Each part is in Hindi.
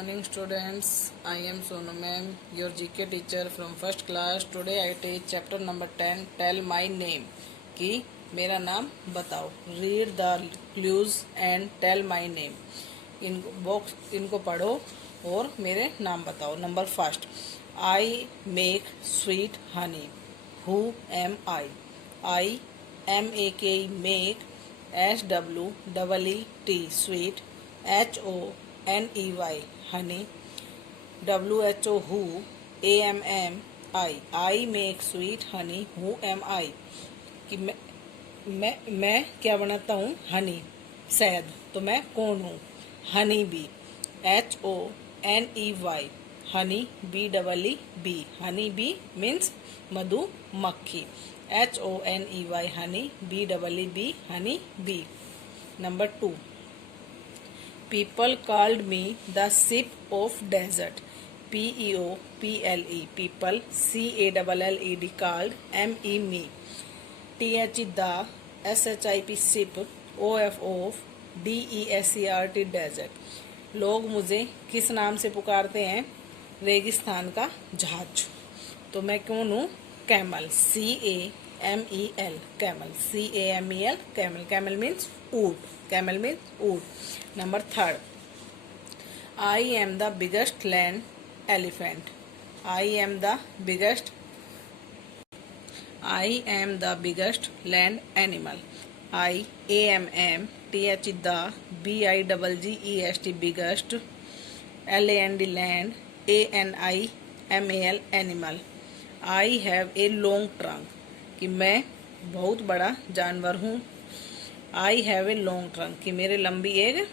morning students. I am Sonu ma'am, your GK teacher from first class. Today I teach chapter number 10, Tell my name. कि मेरा नाम बताओ. Read the clues and tell my name. इनको पढ़ो और मेरे नाम बताओ. Number first, I make sweet honey. Who am I? I M-A-K make, S-W-E-E-T sweet, H-O-N-E-Y honey, W-H-O who, A-M-M-I I make sweet honey. Who am I? कि मैं क्या बनाता हूँ? हनी, शहद. तो मैं कौन हूँ? Honey bee, H-O-N-E-Y honey, B-E-E-B honey B means मधुमक्खी, H-O-N-E-Y honey, B-E-E-B honey B. Number 2, people called me the ship of desert. P-E-O-P-L-E people, C-A-L-L-E-D called, M-E me, T-H the, S-H-I-P ship, O-F-O D-E-S-E-R-T desert. लोग मुझे किस नाम से पुकारते हैं? रेगिस्तान का जहाज. तो मैं कौन हूँ? Camel, C-A-M-E-L camel, C-A-M-E-L camel. Camel means ऊँट. कैमल मीन्स ऊँट. Number 3, I am the biggest land elephant. I am the biggest land animal. I A-M-M T-H the, B-I-G-G-E-S-T biggest, L-A-N-D land, A-N-I-M-A-L animal. I have a long trunk कि मैं बहुत बड़ा जानवर हूँ. I have a long trunk कि मेरे लंबी एक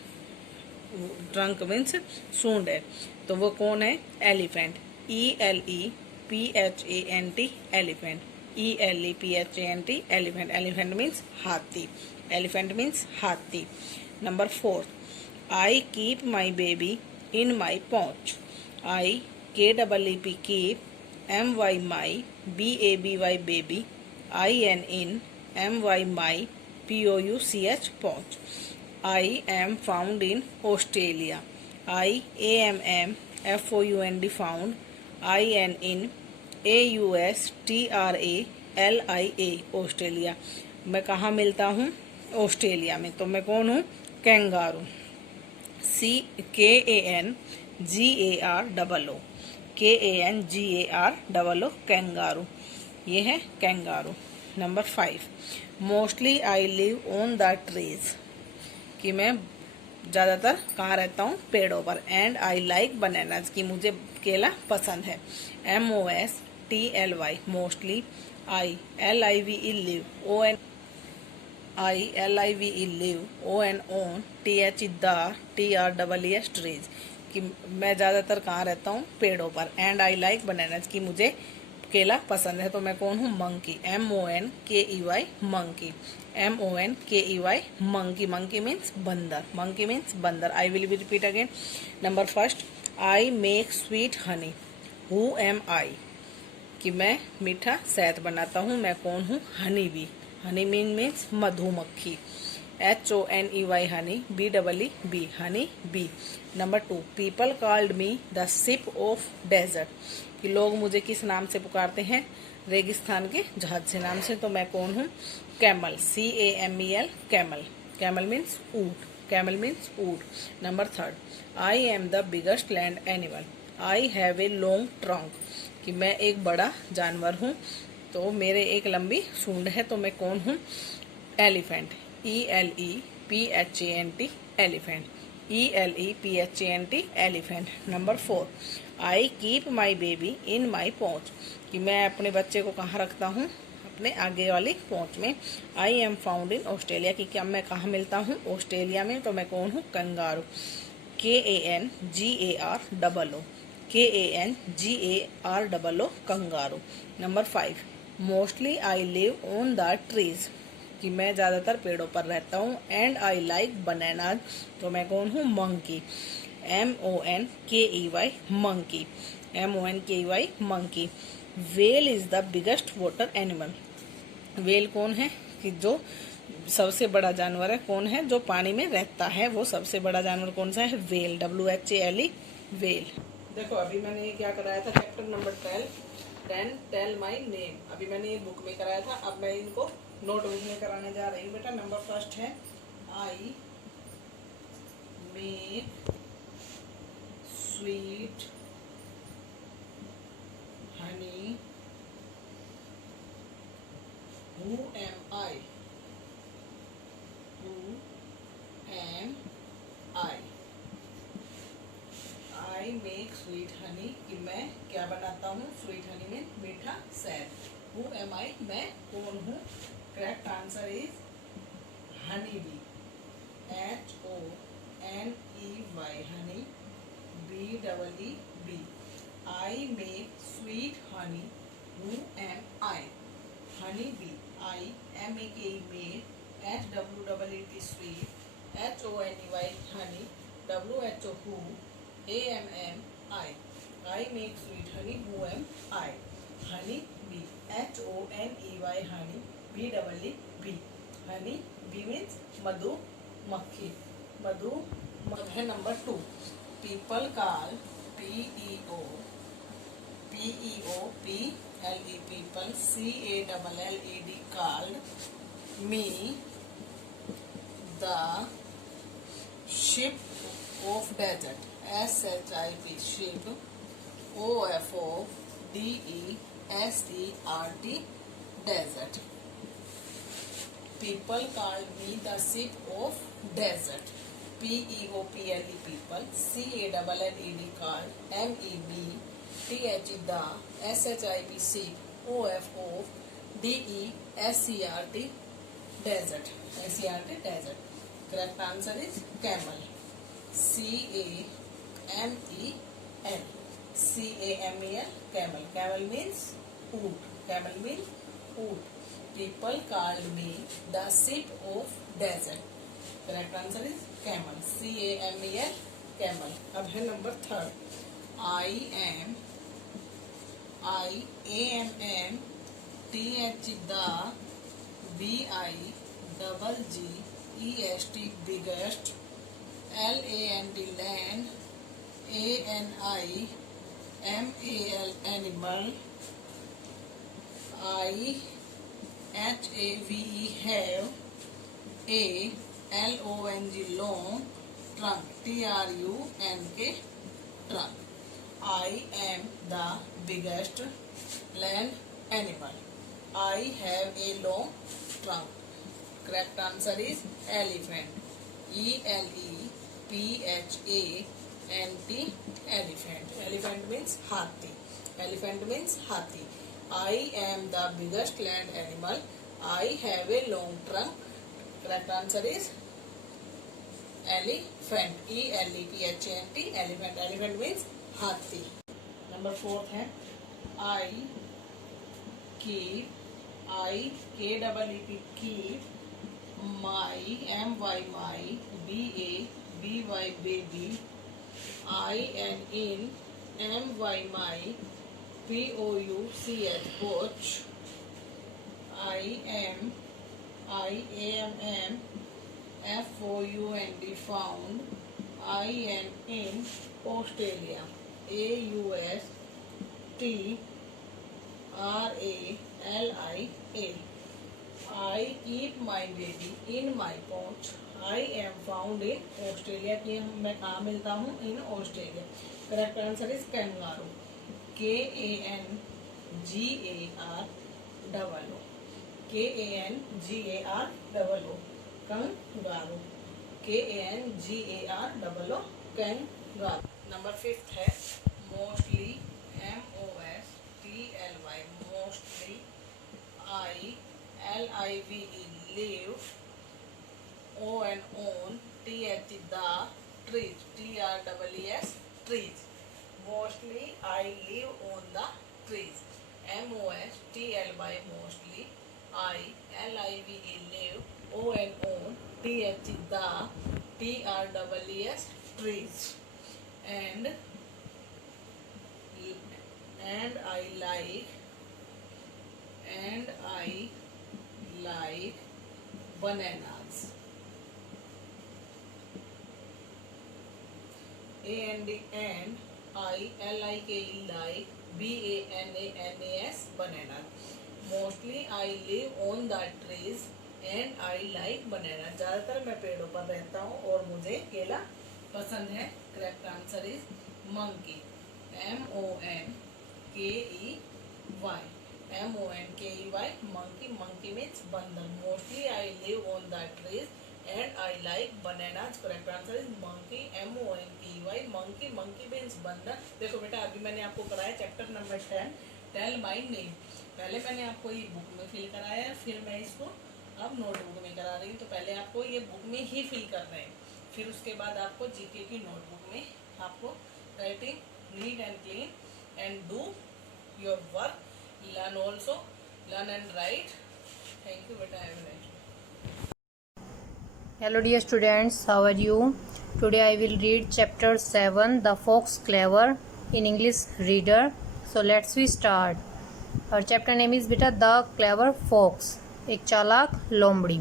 ट्रंक मीन्स सूंड है. तो वो कौन है? Elephant, E-L-E-P-H-A-N-T elephant, E-L-E-P-H-A-N-T elephant. Elephant means हाथी. एलिफेंट मीन्स हाथी. Number 4, I keep my baby in my pouch. I K-E-E-P keep, M-Y my, B-A-B-Y baby, I-N in, M-Y my, P-O-U-C-H pouch. I am found in Australia. I A-M-M F-O-U-N-D found, I-N in, A-U-S-T-R-A-L-I-A Australia. मैं कहाँ मिलता हूँ? ऑस्ट्रेलिया में. तो मैं कौन हूँ? Kangaroo, K-A-N-G-A-R-O-O K-A-N-G-A-R-O-O kangaroo. ये है kangaroo. Number 5, mostly I live on the trees कि मैं ज़्यादातर कहाँ रहता हूँ? पेड़ों पर. एंड आई लाइक बनानाज कि मुझे केला पसंद है. M-O-S-T-L-Y mostly. I L-I-V-E live, O-N I L-I-V-E live, O-N on, T-H the, T-R-E-E-S trees कि मैं ज़्यादातर कहाँ रहता हूँ? पेड़ों पर. एंड आई लाइक बनानाज कि मुझे केला पसंद है. तो मैं कौन हूँ? Monkey, M-O-N-K-E-Y monkey, M-O-N-K-E-Y monkey. Monkey means बंदर. मंकी मीन्स बंदर. I will be repeat again. Number 1, I make sweet honey. Who am I कि मैं मीठा शहद बनाता हूँ. मैं कौन हूँ? Honey bee. हनी मीन्स मधुमक्खी, H-O-N-E-Y honey, B-E-E-B honey bee. Number 2, people called me the ship of desert कि लोग मुझे किस नाम से पुकारते हैं? रेगिस्तान के जहाज से नाम से. तो मैं कौन हूँ? Camel, C-A-M-E-L camel. Camel means ऊँट. कैमल मीन्स ऊँट. Number 3, I am the biggest land animal. I have a long trunk कि मैं एक बड़ा जानवर हूँ. तो मेरे एक लंबी सूंड है. तो मैं कौन हूँ? Elephant, E-L-E-P-H-A-N-T elephant, E-L-E-P-H-A-N-T elephant. Number 4, I keep my baby in my pouch कि मैं अपने बच्चे को कहाँ रखता हूँ? अपने आगे वाली पौच में. I am found in Australia कि क्या मैं कहाँ मिलता हूँ? ऑस्ट्रेलिया में. तो मैं कौन हूँ? Kangaroo, K-A-N-G-A-R-O-O K-A-N-G-A-R-O-O kangaroo. Number 5, mostly I live on the trees कि मैं ज़्यादातर पेड़ों पर रहता हूँ. And I like bananas. तो मैं कौन हूँ? Monkey, M-O-N-K-E-Y monkey, M-O-N-K-E-Y monkey. Well is the biggest water animal. Well कौन है? कि जो सबसे बड़ा जानवर है. कौन है? जो पानी में रहता है. वो सबसे बड़ा जानवर कौन सा है? Whale, W-H-A-L-E whale. देखो अभी मैंने ये क्या कराया था, chapter number 12 tell my name. अभी मैंने ये बुक में कराया था, अब मैं इनको नोटबुक में कराने जा रही हूँ। बेटा नंबर फर्स्ट है आई make sweet honey. Who am I? Who am I? I make sweet Honey, कि मैं क्या बनाता हूँ? स्वीट हनी में मीठा शहद। हु एम आई? मैं कौन हूँ? Correct answer is honey bee. HONEY Honey, BEE। I make sweet honey. Who am I? Honey bee. I MEK make, SWEET sweet, HONEY Honey, WHO who, AMMI। I make sweet honey, who am I? Honey bee, HONEY honey, BEE। Honey bee means मधु मक्खी। मधु है number 2। People call, PEO PEOPLE people, CALLED called me the ship of desert, SHIP ship, OFODESERT desert। People called me the ship of desert, PEOPLE people, CALLED called MEBTH the, SHIP ship, OFODESERT desert, SERT desert। Correct answer is camel, CAMEL, CAMEL camel। Camel means ऊँट, camel means ऊँट। People called me the ship of desert। Correct answer is camel, CAMEL camel। अब है number 3। IAMM TH the, BIGGEST biggest, LAND land, ANIMAL animal, IHAVE have, ALONG long, trunk, TRUNK trunk। I am the biggest land animal, I have a long trunk। Correct answer is elephant, ELEPHANT elephant। Elephant means हाथी, elephant means हाथी। I am the biggest land animal, I have a long trunk। Correct answer is elephant, ELEPHANT elephant। Elephant means हाथी। नंबर 4 है I keep, IKEEP keep, my MY my, BABY baby, IN MY my, POUCH coach, IAMM FOUND found, IN Australia, AUSTRALIA। I keep my baby in my pouch, I am found in Australia, कि मैं कहाँ मिलता हूँ? In Australia। Correct answer is kangaroo, KANGAROO, KANGAROO kangaroo, KANGAROO kangaroo। Number 5 है mostly, MOSTLY mostly, ILIVE live, ON TH the trees, TREES trees। Mostly I live on the trees, MOSTLY mostly, ILIVE live, ON TH the TREES trees। And I like bananas। AND and LIKE like, BANANAS banana. Mostly I live on the trees and I like banana. ज़्यादातर मैं पेड़ों पर रहता हूँ और मुझे केला पसंद है. Correct answer is monkey. MONKEY. MONKEY. Monkey. Monkey means बंदर. Mostly I live on the trees and I like bananas. Correct answer is monkey. MONKEY. Monkey. Monkey means बंदर. देखो बेटा, अभी मैंने आपको कराया chapter number 10 tell my name. पहले मैंने आपको ये बुक में फिल कराया, फिर मैं इसको अब नोटबुक में करा रही हूँ. तो पहले आपको ये बुक में ही फिल करना है, फिर उसके बाद आपको जीके की नोटबुक में आपको writing neat and clean and do your work. Learn also, learn and write. Thank you बेटा. Have a nice day. Hello dear students, how are you? Today I will read chapter 7, The Fox Clever, in English Reader. So let's we start. Our chapter name is beta The Clever Fox, एक चालाक लोमड़ी.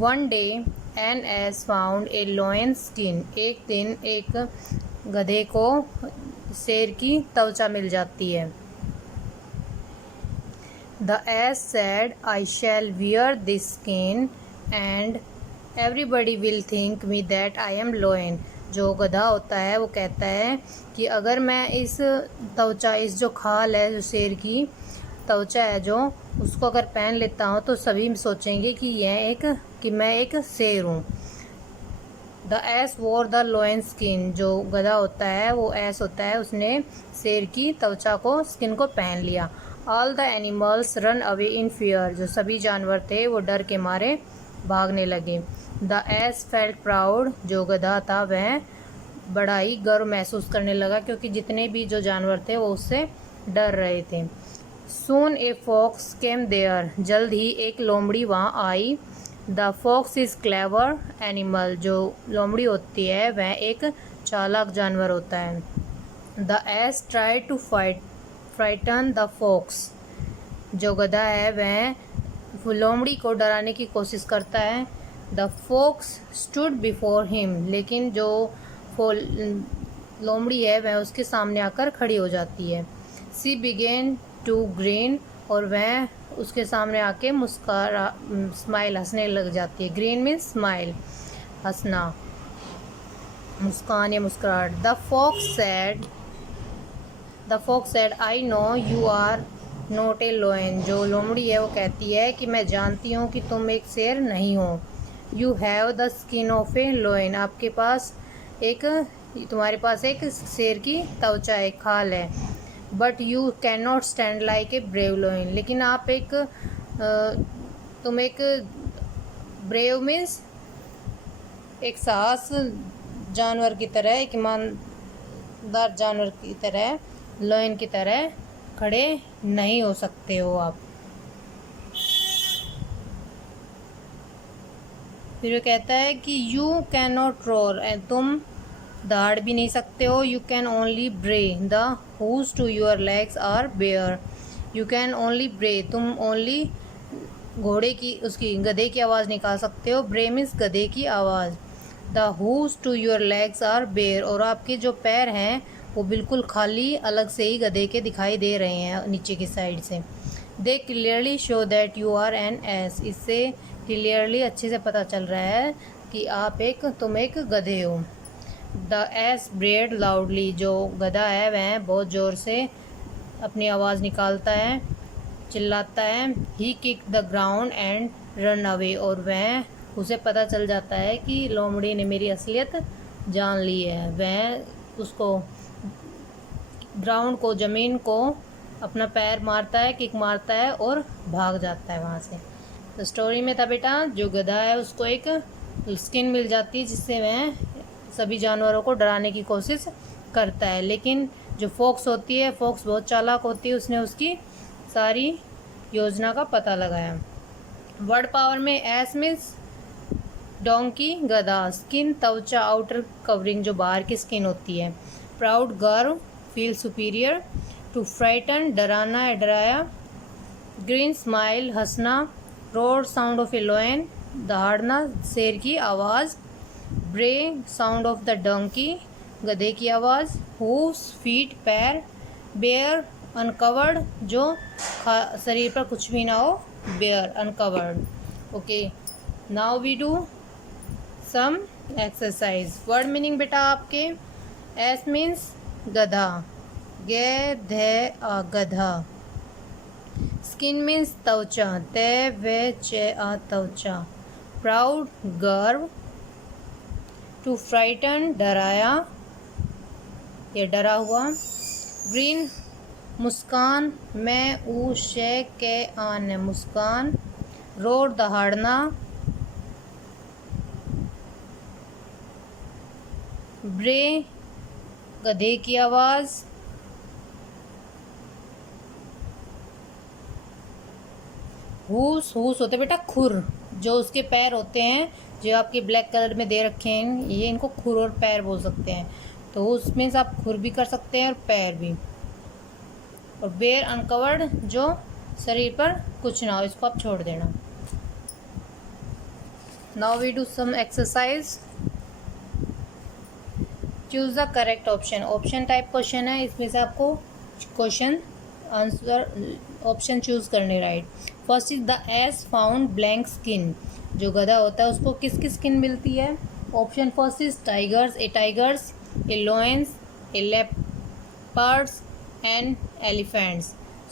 One day an ass found a lion skin. एक दिन एक गधे को शेर की त्वचा मिल जाती है. The ass said, I shall wear this skin and everybody will think me that I am lion. जो गधा होता है वो कहता है कि अगर मैं इस त्वचा, इस जो खाल है, जो शेर की त्वचा है, जो उसको अगर पहन लेता हूँ तो सभी सोचेंगे कि मैं एक शेर हूँ. द एस वोर द लोयन स्किन. जो गधा होता है वो एस होता है, उसने शेर की त्वचा को, स्किन को पहन लिया. All the animals run away in fear. जो सभी जानवर थे वो डर के मारे भागने लगे. The S felt proud. जो गधा था वह बड़ा ही गर्व महसूस करने लगा, क्योंकि जितने भी जो जानवर थे वो उससे डर रहे थे. Soon a fox came there. जल्द ही एक लोमड़ी वहाँ आई. The fox is clever animal. जो लोमड़ी होती है वह एक चालाक जानवर होता है. The ass try to frighten the fox. जो गधा है वह लोमड़ी को डराने की कोशिश करता है. The fox stood before him. लेकिन जो लोमड़ी है वह उसके सामने आकर खड़ी हो जाती है. सी बिगेन टू ग्रीन. और वह उसके सामने आके स्माइल, हंसने लग जाती है. ग्रीन मीन्स स्माइल, हंसना, मुस्कान या मुस्कुराहट. The fox said I know you are not a lion. जो लोमड़ी है वो कहती है कि मैं जानती हूँ कि तुम एक शेर नहीं हो. You have the skin of a लोयन. तुम्हारे पास एक शेर की त्वचा, एक खाल है. But you can not stand like a brave लोयन. लेकिन तुम एक ब्रेव मीन्स एक साहस जानवर की तरह, एक ईमानदार जानवर की तरह, लोयन की तरह खड़े नहीं हो सकते हो आप. फिर वो कहता है कि यू कैन नॉट रोर. तुम दहाड़ भी नहीं सकते हो. You can only bray. The hooves to your legs are bare. You can only bray. तुम ओनली घोड़े की, उसकी गधे की आवाज़ निकाल सकते हो. ब्रे मीन्स गधे की आवाज़. The hooves to your legs are bare. और आपके जो पैर हैं वो बिल्कुल खाली, अलग से ही गधे के दिखाई दे रहे हैं नीचे की साइड से. They clearly show that you are an ass. इससे क्लियरली, अच्छे से पता चल रहा है कि तुम एक गधे हो. The S bread loudly. जो गधा है वह बहुत ज़ोर से अपनी आवाज़ निकालता है, चिल्लाता है. He kick the ground and run away. और वह उसे पता चल जाता है कि लोमड़ी ने मेरी असलियत जान ली है. वह उसको ग्राउंड को, ज़मीन को अपना पैर मारता है, किक मारता है और भाग जाता है वहाँ से. तो स्टोरी में था बेटा, जो गधा है उसको एक स्किन मिल जाती है जिससे वह सभी जानवरों को डराने की कोशिश करता है. लेकिन जो फॉक्स होती है, फॉक्स बहुत चालाक होती है, उसने उसकी सारी योजना का पता लगाया. वर्ड पावर में एस मीन्स डोंकी, गधा. स्किन त्वचा, आउटर कवरिंग, जो बाहर की स्किन होती है. प्राउड गर्व, फील सुपीरियर. टू फ्राइटन, डराना या डराया. ग्रीन स्माइल, हंसना. Roar sound of a lion, दहाड़ना, शेर की आवाज़. ब्रे साउंड ऑफ द डोंकी, गधे की आवाज़, हूव्स फीट पैर, बेयर अनकवर्ड जो शरीर पर कुछ भी ना हो, bare uncovered. Okay, now we do some exercise. Word meaning बेटा आपके, एस मीन्स गधा, गधा। स्किन मीन्स त्वचा, त्वचा। प्राउड गर्व, टू फ्राइटन डराया या डरा हुआ। ग्रीन मुस्कान, मैं ऊ शे के आन मुस्कान। रोड दहाड़ना, ब्रे गधे की आवाज़। हूस होते बेटा खुर, जो उसके पैर होते हैं जो आपके ब्लैक कलर में दे रखे हैं, ये इनको खुर और पैर बोल सकते हैं। तो हूस मीन्स आप खुर भी कर सकते हैं और पैर भी। और बेयर अनकवर्ड जो शरीर पर कुछ ना हो, इसको आप छोड़ देना। Now we do some exercise. Choose the correct option. Option type question है, इसमें से आपको क्वेश्चन आंसर ऑप्शन चूज करने right. First is the ass found blank skin, जो गधा होता है उसको किसकी स्किन मिलती है। Option first is tigers, a lions, a leopards and elephants.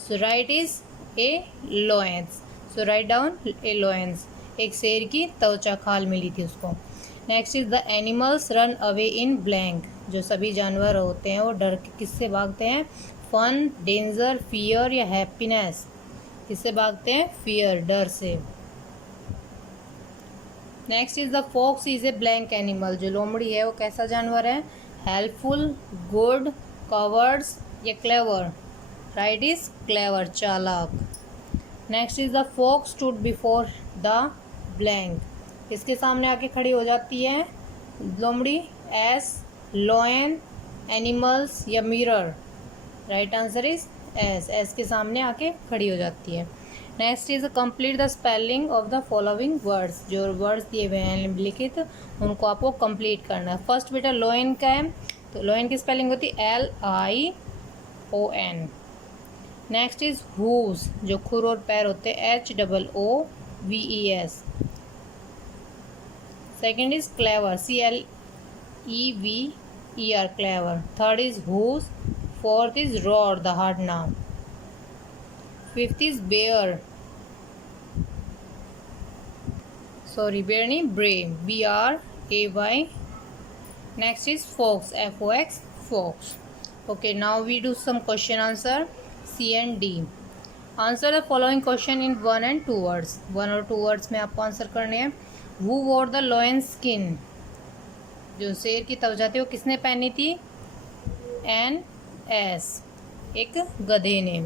So right is a lions. So write down a lions, एक शेर की त्वचा खाल मिली थी उसको। Next is the animals run away in blank, जो सभी जानवर होते हैं वो डर के किससे भागते हैं। फन, डेंजर, फियर या हैप्पीनेस, किससे भागते हैं, फियर डर से। Next is the fox is a blank animal, जो लोमड़ी है वो कैसा जानवर है। हेल्पफुल, गुड, कवर्ड्स या क्लेवर। राइट इज क्लेवर, चालाक। Next is the fox stood before the blank, किसके सामने आके खड़ी हो जाती है लोमड़ी। एस, लॉयन, एनिमल्स या mirror. Right answer is ass, ass के सामने आके खड़ी हो जाती है। Next is complete the spelling of the following words, जो वर्ड्स दिए हुए हैं निम्नलिखित उनको आपको कंप्लीट करना है। फर्स्ट बेटा लोयन का है, तो लोयन की स्पेलिंग होती है LION। नेक्स्ट इज हूज, जो खुर और पैर होते हैं, HOOVES। Second is clever, CLEVER, clever. Third is hooves. Fourth is roar, दहाड़ना। फिफ्थ इज बेयर, बेयर नहीं, bray, BRAY। Next is fox, FOX, fox. Okay, now we do some question answer, C and D। Answer the following question in 1 and 2 words. 1 और 2 वर्ड्स में आपको आंसर करने हैं। हु वोर द लॉयन स्किन, जो शेर की त्वचा थी वो किसने पहनी थी। NS, एक गधे ने।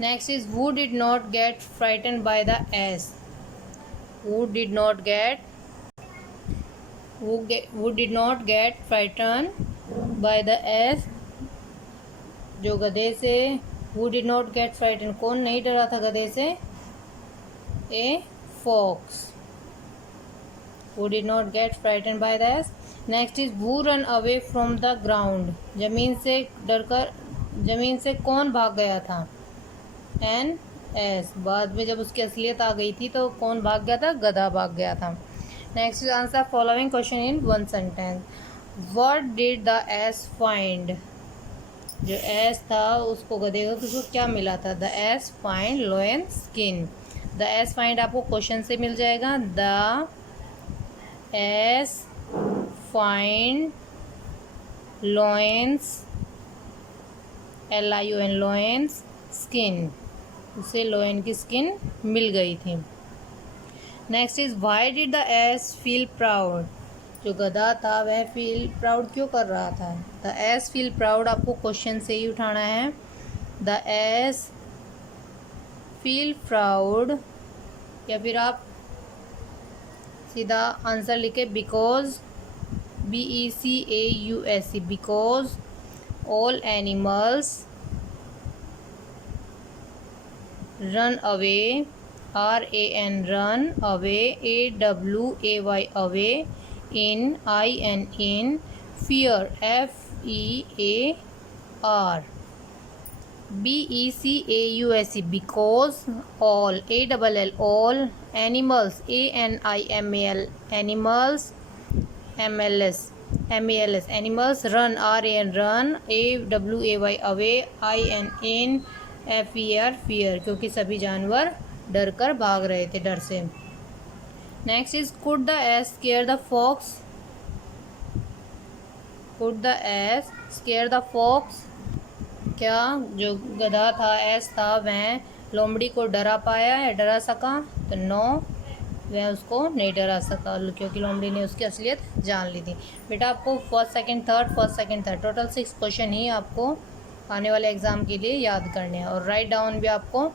Next is who did not get frighten by the ass, who did not get frighten by the ass, जो गधे से। Who did not get frighten, कौन नहीं डरा था गधे से। A fox, who did not get frighten by the ass. Next is who run away from the ground, जमीन से डरकर, जमीन से कौन भाग गया था। NS, बाद में जब उसकी असलियत आ गई थी तो कौन भाग गया था, गधा भाग गया था। Next is answer following question in 1 sentence. What did the ass find, जो एस था उसको गधे को उसको क्या मिला था। The ass find lion skin. The ass find आपको क्वेश्चन से मिल जाएगा। The ass find lions, LION, lions skin, उसे लोयन की स्किन मिल गई थी। Next is why did the ass feel proud, जो गधा था वह फील प्राउड क्यों कर रहा था। द एस फील प्राउड आपको क्वेश्चन से ही उठाना है। द एस फील प्राउड, या फिर आप सीधा आंसर लिखे because, BECAUSE, because all animals run away, RAN run away, AWAY away, IN fear, F-E-A-R. B-E-C-A-U-S-E, because. All, A-double-L, all. Animals, A-N-I-M-A-L, animals. M-L-S, M-A-L-S, animals. Run, R-A-N, run. A-W-A-Y, away. I-N, in. F-E-A-R, fear, क्योंकि सभी जानवर डर कर भाग रहे थे, डर से. Next is could the ass scare the fox? could the ass scare the fox? क्या जो गधा था, एस था, वह लोमड़ी को डरा पाया या डरा सका? तो नो, वह उसको नहीं डरा सका क्योंकि लोमड़ी ने उसकी असलियत जान ली थी. बेटा आपको first second third total 6 question ही आपको आने वाले एग्ज़ाम के लिए याद करने हैं. और राइट डाउन भी आपको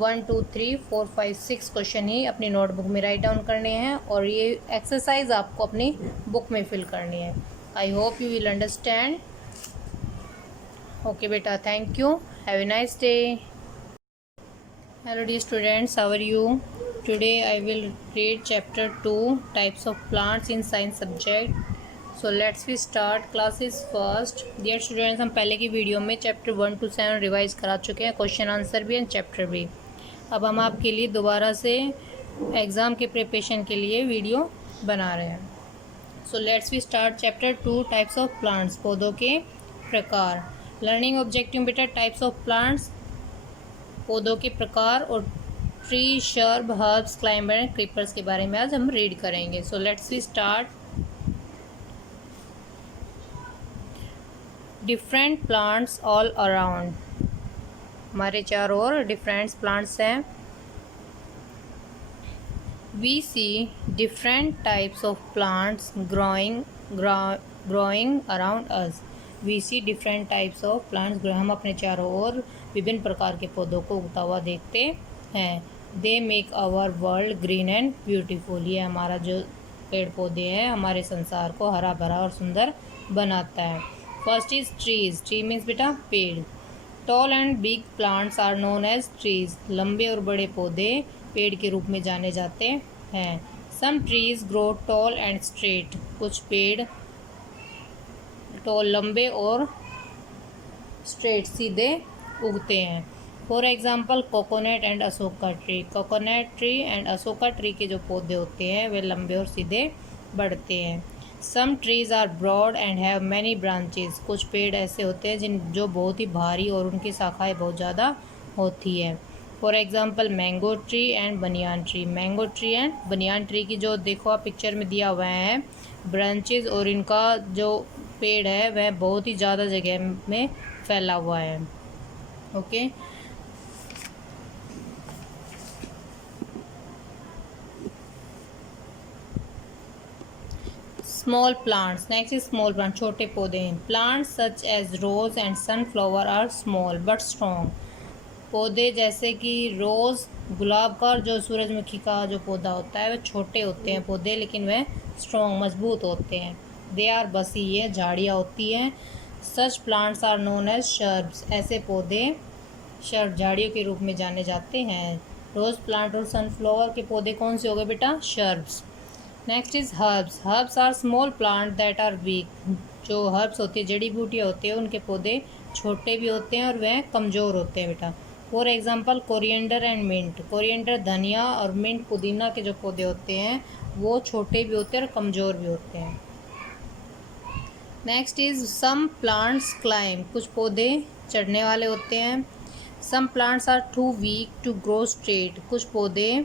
1 2 3 4 5 6 क्वेश्चन ही अपनी नोटबुक में राइट डाउन करने हैं और ये एक्सरसाइज आपको अपनी बुक में फिल करनी है. I hope you will understand. Okay बेटा, thank you. Have a nice day. Hello dear students, how are you? Today I will read chapter 2, types of plants in science subject. So let's we start classes first. Dear students, हम पहले की वीडियो में चैप्टर 1 to 7 रिवाइज करा चुके हैं, क्वेश्चन आंसर भी एंड चैप्टर भी. अब हम आपके लिए दोबारा से एग्ज़ाम के प्रिपरेशन के लिए वीडियो बना रहे हैं. So let's we start chapter 2, types of plants, पौधों के प्रकार. लर्निंग ऑब्जेक्टिव बेटा टाइप्स ऑफ प्लांट्स, पौधों के प्रकार, और tree, shrub, herbs, climber and creepers के बारे में आज हम रीड करेंगे. So let's we start. Different plants all around, हमारे चारों ओर डिफरेंट प्लांट्स हैं. We see different types of plants growing around us. We see different types of plants, हम अपने चारों ओर विभिन्न प्रकार के पौधों को उगता हुआ देखते हैं. They make our world green and beautiful, ये हमारा जो पेड़ पौधे हैं हमारे संसार को हरा भरा और सुंदर बनाता है. First is trees. Tree means बेटा पेड़. Tall and big plants are known as trees, लंबे और बड़े पौधे पेड़ के रूप में जाने जाते हैं. Some trees grow tall and straight, कुछ पेड़ टॉल लंबे और स्ट्रेट सीधे उगते हैं. For example coconut and Ashoka tree. Coconut tree and Ashoka tree के जो पौधे होते हैं वे लंबे और सीधे बढ़ते हैं. Some trees are broad and have many branches, कुछ पेड़ ऐसे होते हैं जो बहुत ही भारी और उनकी शाखाएं बहुत ज़्यादा होती है. For example mango tree and banyan tree. Mango tree and banyan tree की जो देखो आप पिक्चर में दिया हुआ है ब्रांचेस, और इनका जो पेड़ है वह बहुत ही ज़्यादा जगह में फैला हुआ है. Okay small plants. Next is small plant, छोटे पौधे हैं. Plants such as rose and sunflower are small but strong. पौधे जैसे कि रोज़, गुलाब का, और जो सूरजमुखी का जो पौधा होता है वह छोटे होते हैं पौधे, लेकिन वह स्ट्रॉन्ग मजबूत होते हैं. दे आर बसी, ये झाड़ियाँ होती हैं. Such plants are known as shrubs, ऐसे पौधे शर्ब झाड़ियों के रूप में जाने जाते हैं. रोज़ प्लांट और सनफ्लावर के पौधे कौन से हो गए बेटा? Shrubs. Next is herbs. Herbs are small plant that are weak. जो हर्ब्स होती है, जड़ी बूटियाँ होती है, उनके पौधे छोटे भी होते हैं और वह कमज़ोर होते हैं बेटा. For example coriander and mint. Coriander धनिया और मिंट पुदीना के जो पौधे होते हैं वो छोटे भी होते हैं और कमज़ोर भी होते हैं. Next is some plants climb. कुछ पौधे चढ़ने वाले होते हैं. Some plants are too weak to grow straight. कुछ पौधे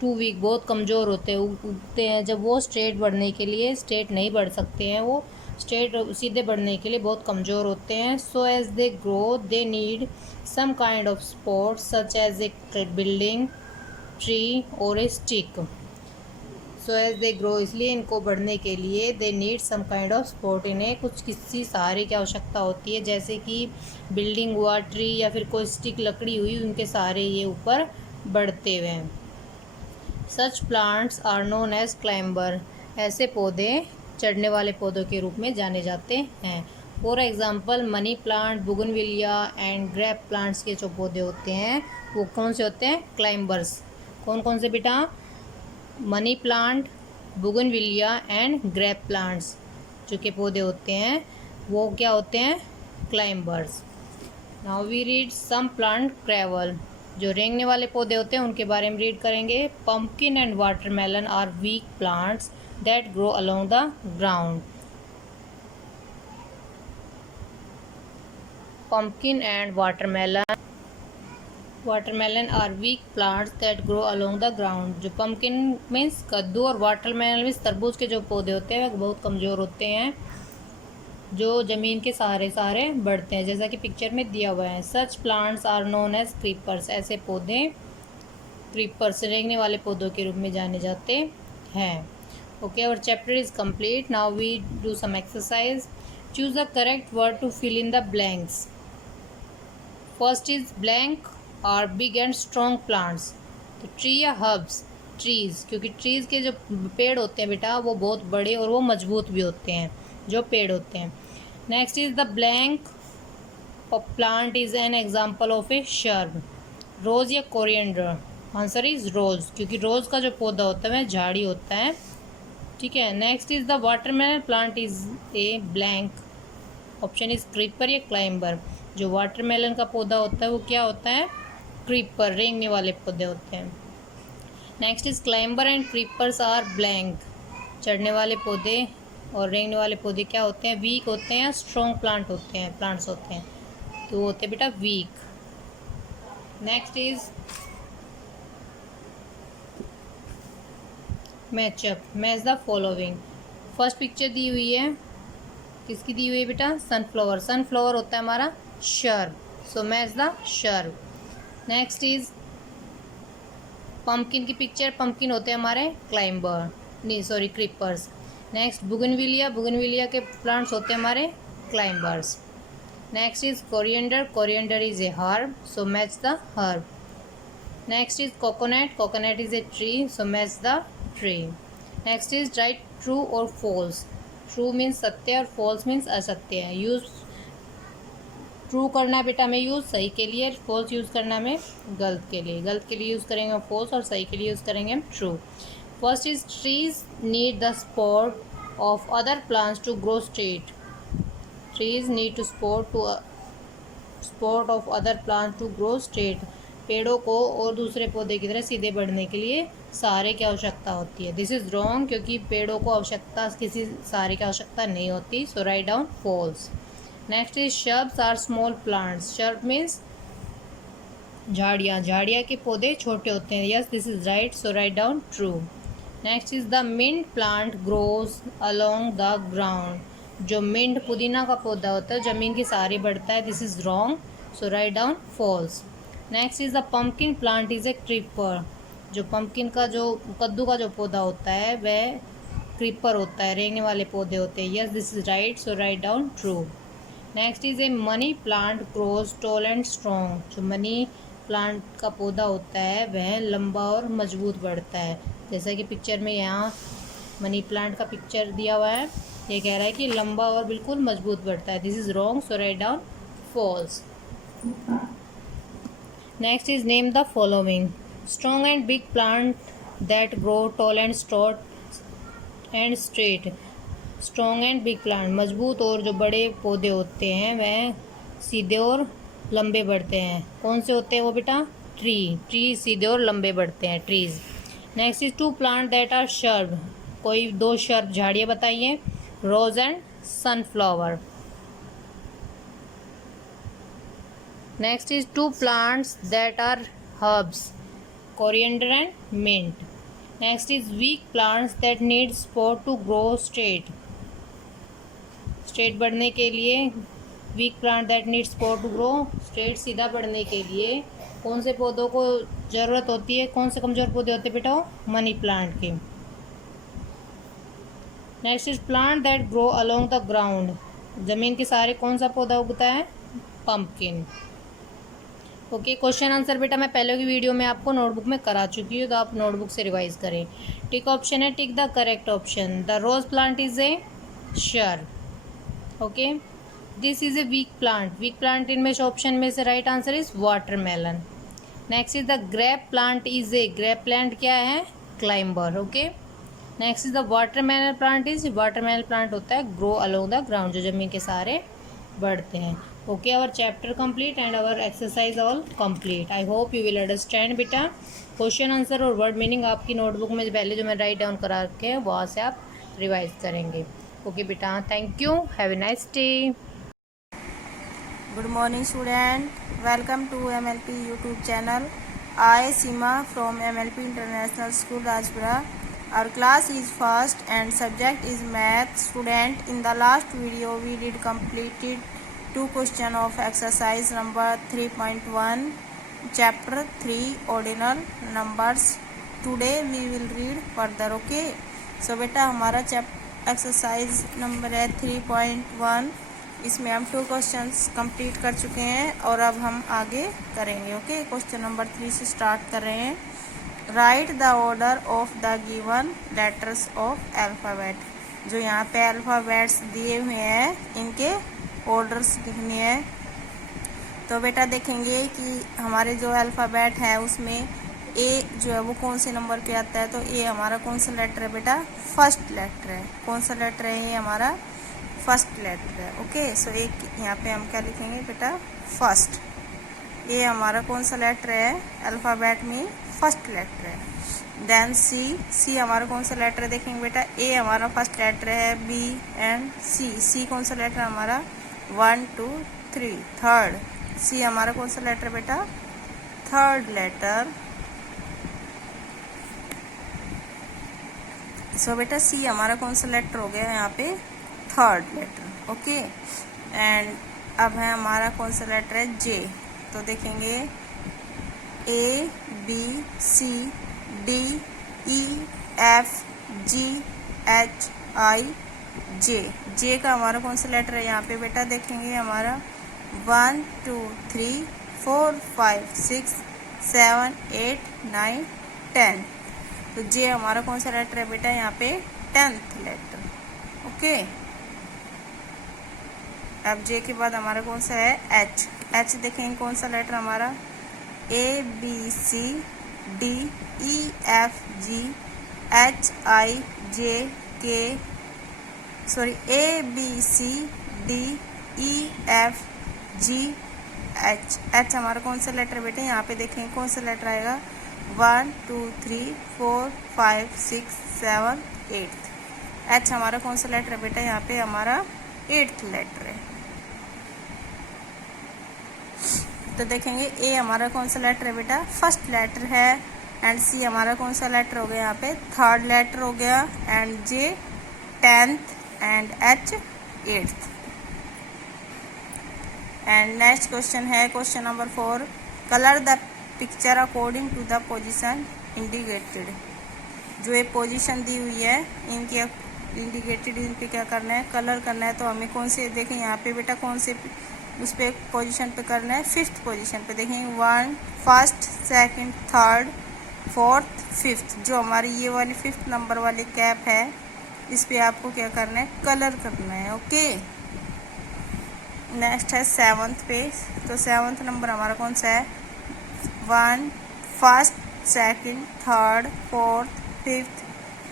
टू वीक बहुत कमज़ोर होते हैं, उगते हैं जब वो स्ट्रेट बढ़ने के लिए स्ट्रेट नहीं बढ़ सकते हैं, वो स्ट्रेट सीधे बढ़ने के लिए बहुत कमज़ोर होते हैं. So as they grow they need some kind of support such as a building, tree और a stick. So as they grow, इसलिए इनको बढ़ने के लिए they need some kind of support, इन्हें कुछ किसी सहारे की आवश्यकता होती है, जैसे कि बिल्डिंग हुआ, ट्री या फिर कोई स्टिक लकड़ी हुई, उनके सहारे ये ऊपर बढ़ते हुए हैं. Such plants are known as climber. ऐसे पौधे चढ़ने वाले पौधों के रूप में जाने जाते हैं. For example money plant, bougainvillea and grape plants के जो पौधे होते हैं वो कौन से होते हैं? क्लाइंबर्स. कौन कौन से बेटा? Money plant, bougainvillea and grape plants जो के पौधे होते हैं वो क्या होते हैं, climbers. Now we read some plant crawl, जो रेंगने वाले पौधे होते हैं उनके बारे में रीड करेंगे। Pumpkin and watermelon are weak plants that grow along the ground. Pumpkin and watermelon are weak plants that grow along the ground. जो पम्पकिन मीन्स कद्दू और वाटरमेलन मीन्स तरबूज के जो पौधे होते हैं वो बहुत कमज़ोर होते हैं, जो ज़मीन के सहारे सहारे बढ़ते हैं, जैसा कि पिक्चर में दिया हुआ है। Such plants are known as creepers, ऐसे पौधे क्रीपर्स रेंगने वाले पौधों के रूप में जाने जाते हैं। ओके, और chapter is complete. Now we do some exercise. Choose the correct word to fill in the blanks. First is blank are big and strong plants. तो ट्री या हर्ब्स, ट्रीज, क्योंकि ट्रीज के जो पेड़ होते हैं बेटा वो बहुत बड़े और वो मजबूत भी होते हैं जो पेड़ होते हैं। Next is the blank plant is an example of a shrub. Rose या कोरिएंडर, आंसर इज रोज, क्योंकि रोज का जो पौधा होता है वह झाड़ी होता है। ठीक है। Next is the watermelon plant is a blank, option is creeper या क्लाइंबर। जो वाटरमेलन का पौधा होता है वो क्या होता है, क्रीपर, रेंगने वाले पौधे होते हैं। Next is climber and creepers are blank, चढ़ने वाले पौधे और रेंगने वाले पौधे क्या होते हैं, वीक होते हैं, स्ट्रॉन्ग प्लांट्स होते हैं, तो वो होते हैं बेटा weak. Next is match up, match the following. First picture दी हुई है, किसकी दी हुई है बेटा, सनफ्लावर। सनफ्लावर होता है हमारा shrub, so match the shrub. Next is pumpkin की पिक्चर, पम्पकिन होते हैं हमारे क्लाइंबर, नहीं सॉरी क्रीपर्स। नेक्स्ट बुगनविलिया, बुगनविलिया के प्लांट्स होते हैं हमारे climbers. Next is coriander, coriander is a herb, so match the herb. Next is coconut, coconut is a tree, so match the tree. Next is right true और फॉल्स। ट्रू मीन्स सत्य और फॉल्स मीन्स असत्य है। यूज ट्रू करना है बेटा हमें यूज़ सही के लिए, फॉल्स यूज़ करना हमें गलत के लिए। गलत के लिए यूज़ करेंगे फॉल्स और सही के लिए यूज़ करेंगे हम true. First is trees need the support of other plants to grow straight. Trees need to support of other plants to grow straight. पेड़ों को और दूसरे पौधे की तरह सीधे बढ़ने के लिए सहारे की आवश्यकता होती है। दिस इज़ रॉन्ग, क्योंकि पेड़ों को आवश्यकता, किसी सहारे की आवश्यकता नहीं होती, so write down false. Next is shrubs are small plants. Shrub means झाड़ियाँ, झाड़ियाँ के पौधे छोटे होते हैं, yes this is right, so write down true. Next is the mint plant grows along the ground. जो मिंट पुदीना का पौधा होता है ज़मीन के सहारे बढ़ता है, this is wrong, so write down false. Next is the pumpkin plant is a creeper. जो पम्पकिन का जो कद्दू का जो पौधा होता है वह क्रीपर होता है, रेंगने वाले पौधे होते हैं, yes this is right, so write down true. Next is a money plant grows tall and strong. जो मनी प्लांट का पौधा होता है वह लंबा और मजबूत बढ़ता है, जैसा कि पिक्चर में यहाँ मनी प्लांट का पिक्चर दिया हुआ है, ये कह रहा है कि लंबा और बिल्कुल मजबूत बढ़ता है, this is wrong, so write down false. Next is name the following. Strong and big plant that grow tall and straight. Strong and big plant, मजबूत और जो बड़े पौधे होते हैं वह सीधे और लंबे बढ़ते हैं। कौन से होते हैं वो बेटा, ट्री सीधे और लंबे बढ़ते हैं, trees. Next is two plant that are shrub. कोई दो शर्ब झाड़ियाँ बताइए, rose and sunflower. Next is two plants that are herbs, coriander and mint. Next is weak plants that need support to grow straight. Straight बढ़ने के लिए, weak plant that need support to grow straight, सीधा बढ़ने के लिए कौन से पौधों को ज़रूरत होती है, कौन से कमज़ोर पौधे होते हैं बेटा, मनी प्लांट के। Next is plant that grow along the ground. ज़मीन के सहारे कौन सा पौधा उगता है, पम्पकिन। ओके, क्वेश्चन आंसर बेटा मैं पहले की वीडियो में आपको नोटबुक में करा चुकी हूँ, तो आप नोटबुक से रिवाइज करें। टिक ऑप्शन है, tick the correct option. The rose plant is a shrub. Okay, this is a weak plant. Weak plant इनमें से ऑप्शन में से right answer is watermelon. Next is the grape plant is a, grape plant क्या है, climber. Okay, next is the watermelon plant. Is watermelon plant होता है ग्रो अलोंग द ग्राउंड, जो जमीन के सहारे बढ़ते हैं। Okay, our chapter complete and our exercise all complete. I hope you will understand बेटा। क्वेश्चन आंसर और वर्ड मीनिंग आपकी नोटबुक में पहले जो मैं राइट डाउन करा रखे हैं वहाँ से आप रिवाइज करेंगे। ओके बेटा, thank you, have a nice day. Good morning student, welcome to MLP YouTube channel. I Seema from MLP International School Rajpura. Our class is first and subject is math. Student, in the last video we did completed 2 question of exercise number 3.1 chapter 3 ordinal numbers. Today we will read further. Okay, so बेटा हमारा एक्सरसाइज नंबर है 3.1। इसमें हम 2 क्वेश्चंस कंप्लीट कर चुके हैं और अब हम आगे करेंगे। ओके, क्वेश्चन नंबर 3 से स्टार्ट कर रहे हैं। Right the order of the given letters of alphabet. जो यहाँ पे अल्फ़ाबेट्स दिए हुए हैं इनके ऑर्डर्स लिखने हैं। तो बेटा देखेंगे कि हमारे जो अल्फ़ाबेट है उसमें ए जो है वो कौन से नंबर पे आता है। तो ए हमारा कौन सा लेटर है बेटा? फर्स्ट लेटर है। कौन सा लेटर है? ये हमारा फर्स्ट लेटर है। ओके, सो एक यहाँ पे हम क्या लिखेंगे बेटा? फर्स्ट। ए हमारा कौन सा लेटर है? अल्फ़ाबेट में फर्स्ट लेटर है। देन सी, सी हमारा कौन सा लेटर है? देखेंगे बेटा, ए हमारा फर्स्ट लेटर है, बी एंड सी। सी कौन सा लेटर है हमारा? 1 2 3 थर्ड। सी हमारा कौन सा लेटर है बेटा? Third letter. सो बेटा सी हमारा कौन सा लेटर हो गया यहाँ पे? Third letter. ओके, एंड अब है हमारा कौन सा लेटर है? जे। तो देखेंगे A B C D E F G H I J. J का हमारा कौन सा लेटर है यहाँ पे बेटा? देखेंगे हमारा 1 2 3 4 5 6 7 8 9 10। तो जे हमारा कौन सा लेटर है बेटा? यहाँ पे 10th लेटर। ओके, अब जे के बाद हमारा कौन सा है? एच। एच देखेंगे कौन सा लेटर हमारा? A B C D E F G H I J K sorry A B C D E F G H. H हमारा कौन सा लेटर बेटे? यहाँ पे देखेंगे कौन सा लेटर आएगा? 1 2 3 4 5 6 7 8। एच हमारा कौन सा लेटर है बेटा? यहाँ पे हमारा 8th लेटर है। तो देखेंगे ए हमारा कौन सा लेटर है बेटा? फर्स्ट लेटर है। एंड सी हमारा कौन सा लेटर हो गया यहाँ पे? थर्ड लेटर हो गया। And J 10th and H 8th। And next question है question number 4। Colour the picture according to the position indicated. जो ये पोजीशन दी हुई है इनकी इंडिकेटेड, इन पे क्या करना है? कलर करना है। तो हमें कौन से देखें यहाँ पे बेटा? कौन से उस पर पोजीशन पे करना है? 5th पोजीशन पे। देखेंगे 1 first second third fourth 5th। जो हमारी ये वाली 5th नंबर वाली कैप है इस पे आपको क्या करना है? कलर करना है। ओके, नेक्स्ट है 7th पे। तो 7th नंबर हमारा कौन सा है? 1 first second third fourth 5th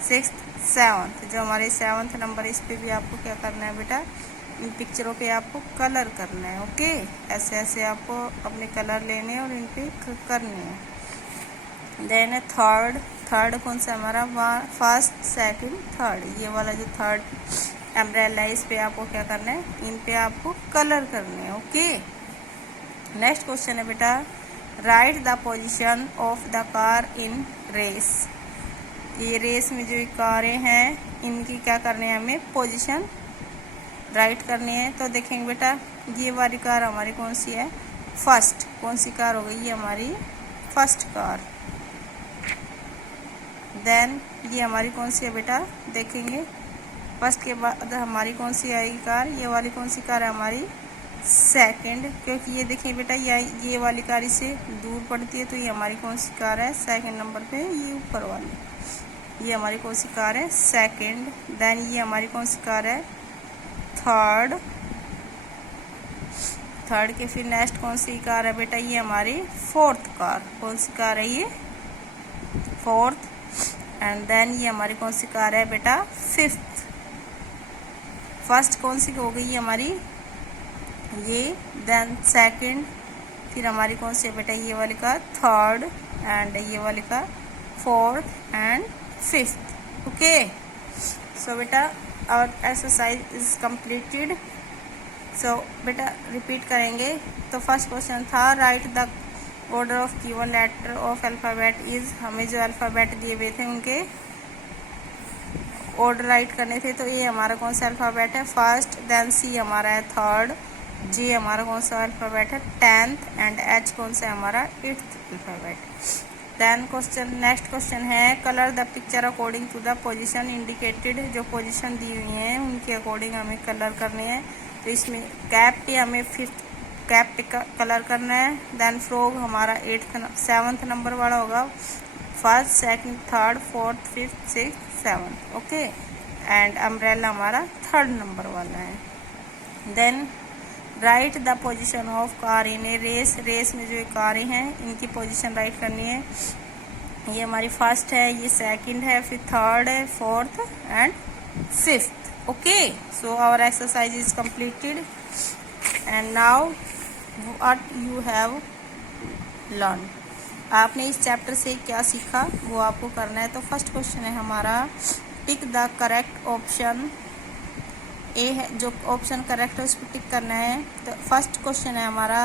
6th 7th। जो हमारे 7th नंबर इस पे भी आपको क्या करना है बेटा? इन पिक्चरों पे आपको कलर करना है। ओके, ऐसे ऐसे आपको अपने कलर लेने हैं और इन पे करने हैं। देन है थर्ड। थर्ड कौन सा हमारा? First second third. ये वाला जो थर्ड अम्ब्रेला है इस पे आपको क्या करना है? इन पे आपको कलर करने हैं। ओके, नेक्स्ट क्वेश्चन है बेटा, write the position of the car in race. ये रेस में जो कारें हैं इनकी क्या करने हैं? हमें पोजीशन राइट करनी है। तो देखेंगे बेटा ये वाली कार हमारी कौन सी है? फर्स्ट। कौन सी कार हो गई? ये हमारी फर्स्ट कार। देन ये हमारी कौन सी है बेटा? देखेंगे फर्स्ट के बाद हमारी कौन सी आएगी कार? ये वाली कौन सी कार है हमारी? सेकंड। क्योंकि ये देखिए बेटा ये वाली कार इससे दूर पड़ती है। तो ये हमारी कौन सी कार है? सेकंड नंबर पे ये ऊपर वाली। ये हमारी कौन सी कार है? सेकंड। देन ये हमारी कौन सी कार है? थर्ड। थर्ड के फिर नेक्स्ट कौन सी कार है बेटा? ये हमारी 4th कार। कौन सी कार है? ये 4th। एंड देन ये हमारी कौन सी कार है बेटा, फिफ्थ। फर्स्ट कौन सी हो गई हमारी ये, देन सेकंड, फिर हमारी कौन सी है बेटा ये वाली का थर्ड, एंड ये वाली का fourth and fifth. Okay, so बेटा our exercise is completed. So बेटा रिपीट करेंगे। तो फर्स्ट क्वेश्चन था write the order of given letter of alphabet is, हमें जो अल्फ़ाबेट दिए हुए थे उनके ऑर्डर राइट करने थे। तो ए हमारा कौन सा अल्फ़ाबेट है, फर्स्ट, देन सी हमारा है थर्ड, जे हमारा कौन सा अल्फ़ाबेट है, 10th, एंड एच कौन सा है हमारा 8th alphabet. Then question, next question है colour the picture according to the position indicated, जो पोजीशन दी हुई है उनके अकॉर्डिंग हमें कलर करने हैं। तो इसमें कैप पे हमें 5th कैप पे कलर करना है। देन फ्रॉग हमारा 7th नंबर वाला होगा, first, second, third, fourth, fifth, six, 7th। Okay, and umbrella हमारा 3rd नंबर वाला है। Then write the position of car in a race, race में जो कारें हैं इनकी पोजीशन राइट करनी है। ये हमारी फर्स्ट है, ये सेकंड है, फिर थर्ड है, fourth and fifth. Okay, so our exercise is completed and now what you have learn, आपने इस चैप्टर से क्या सीखा वो आपको करना है। तो फर्स्ट क्वेश्चन है हमारा टिक द करेक्ट ऑप्शन, ए है जो ऑप्शन करेक्ट है उस पर टिक करना है। तो फर्स्ट क्वेश्चन है हमारा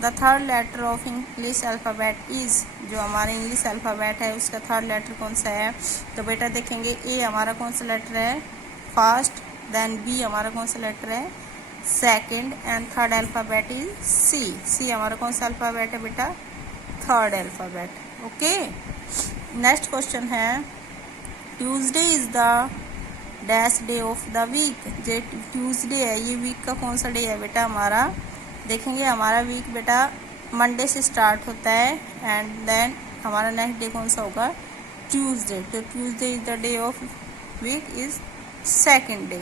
the third letter of English alphabet is, जो हमारा इंग्लिश अल्फ़ाबेट है उसका थर्ड लेटर कौन सा है। तो बेटा देखेंगे ए हमारा कौन सा लेटर है, फर्स्ट, देन बी हमारा कौन सा लेटर है, second, and third alphabet is C, C हमारा कौन सा अल्फ़ाबेट है बेटा, third alphabet. Okay, next question है Tuesday is the dash day of the week, जो ट्यूसडे है ये वीक का कौन सा डे है बेटा हमारा, देखेंगे हमारा वीक बेटा मंडे से स्टार्ट होता है, एंड देन हमारा नेक्स्ट डे कौन सा होगा, ट्यूसडे। तो Tuesday is the day of week is second day,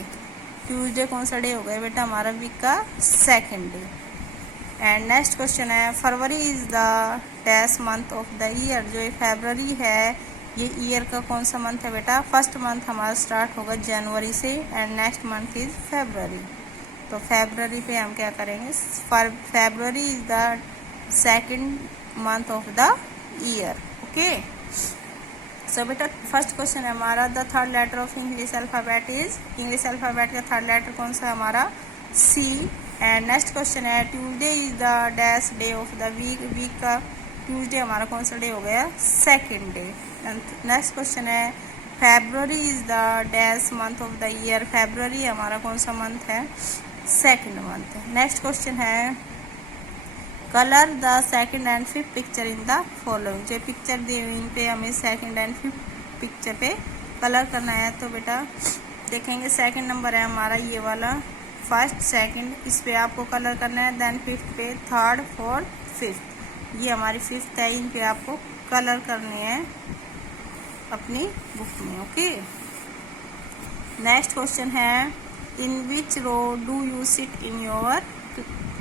Tuesday कौन सा डे हो गया बेटा हमारा वीक का second day. And next question है February is the dash month of the year, जो ये फरवरी है ये ईयर का कौन सा मंथ है बेटा, फर्स्ट मंथ हमारा स्टार्ट होगा जनवरी से, and next month is February. तो फरवरी पे हम क्या करेंगे, February is the second month of the year. Okay, so बेटा फर्स्ट क्वेश्चन है हमारा the third letter of English alphabet is, English alphabet का थर्ड लेटर कौन सा है हमारा, सी। एंड नेक्स्ट क्वेश्चन है Tuesday is the dash day of the week, week का ट्यूसडे हमारा कौन सा डे हो गया, second day. And next question है February is the dash month of the year, फरवरी हमारा कौन सा मंथ है, सेकंड मंथ। नेक्स्ट क्वेश्चन है colour the second and fifth picture in the following, जो पिक्चर दी हुई इन पे हमें सेकंड एंड फिफ्थ पिक्चर पे कलर करना है। तो बेटा देखेंगे सेकंड नंबर है हमारा ये वाला, फर्स्ट, सेकंड, इस पे आपको कलर करना है, देन फिफ्थ पे, थर्ड, फोर्थ, फिफ्थ, ये हमारी फिफ्थ है, इन पे आपको कलर करनी है अपनी बुक में। ओके, नेक्स्ट क्वेश्चन है in which row do you sit in your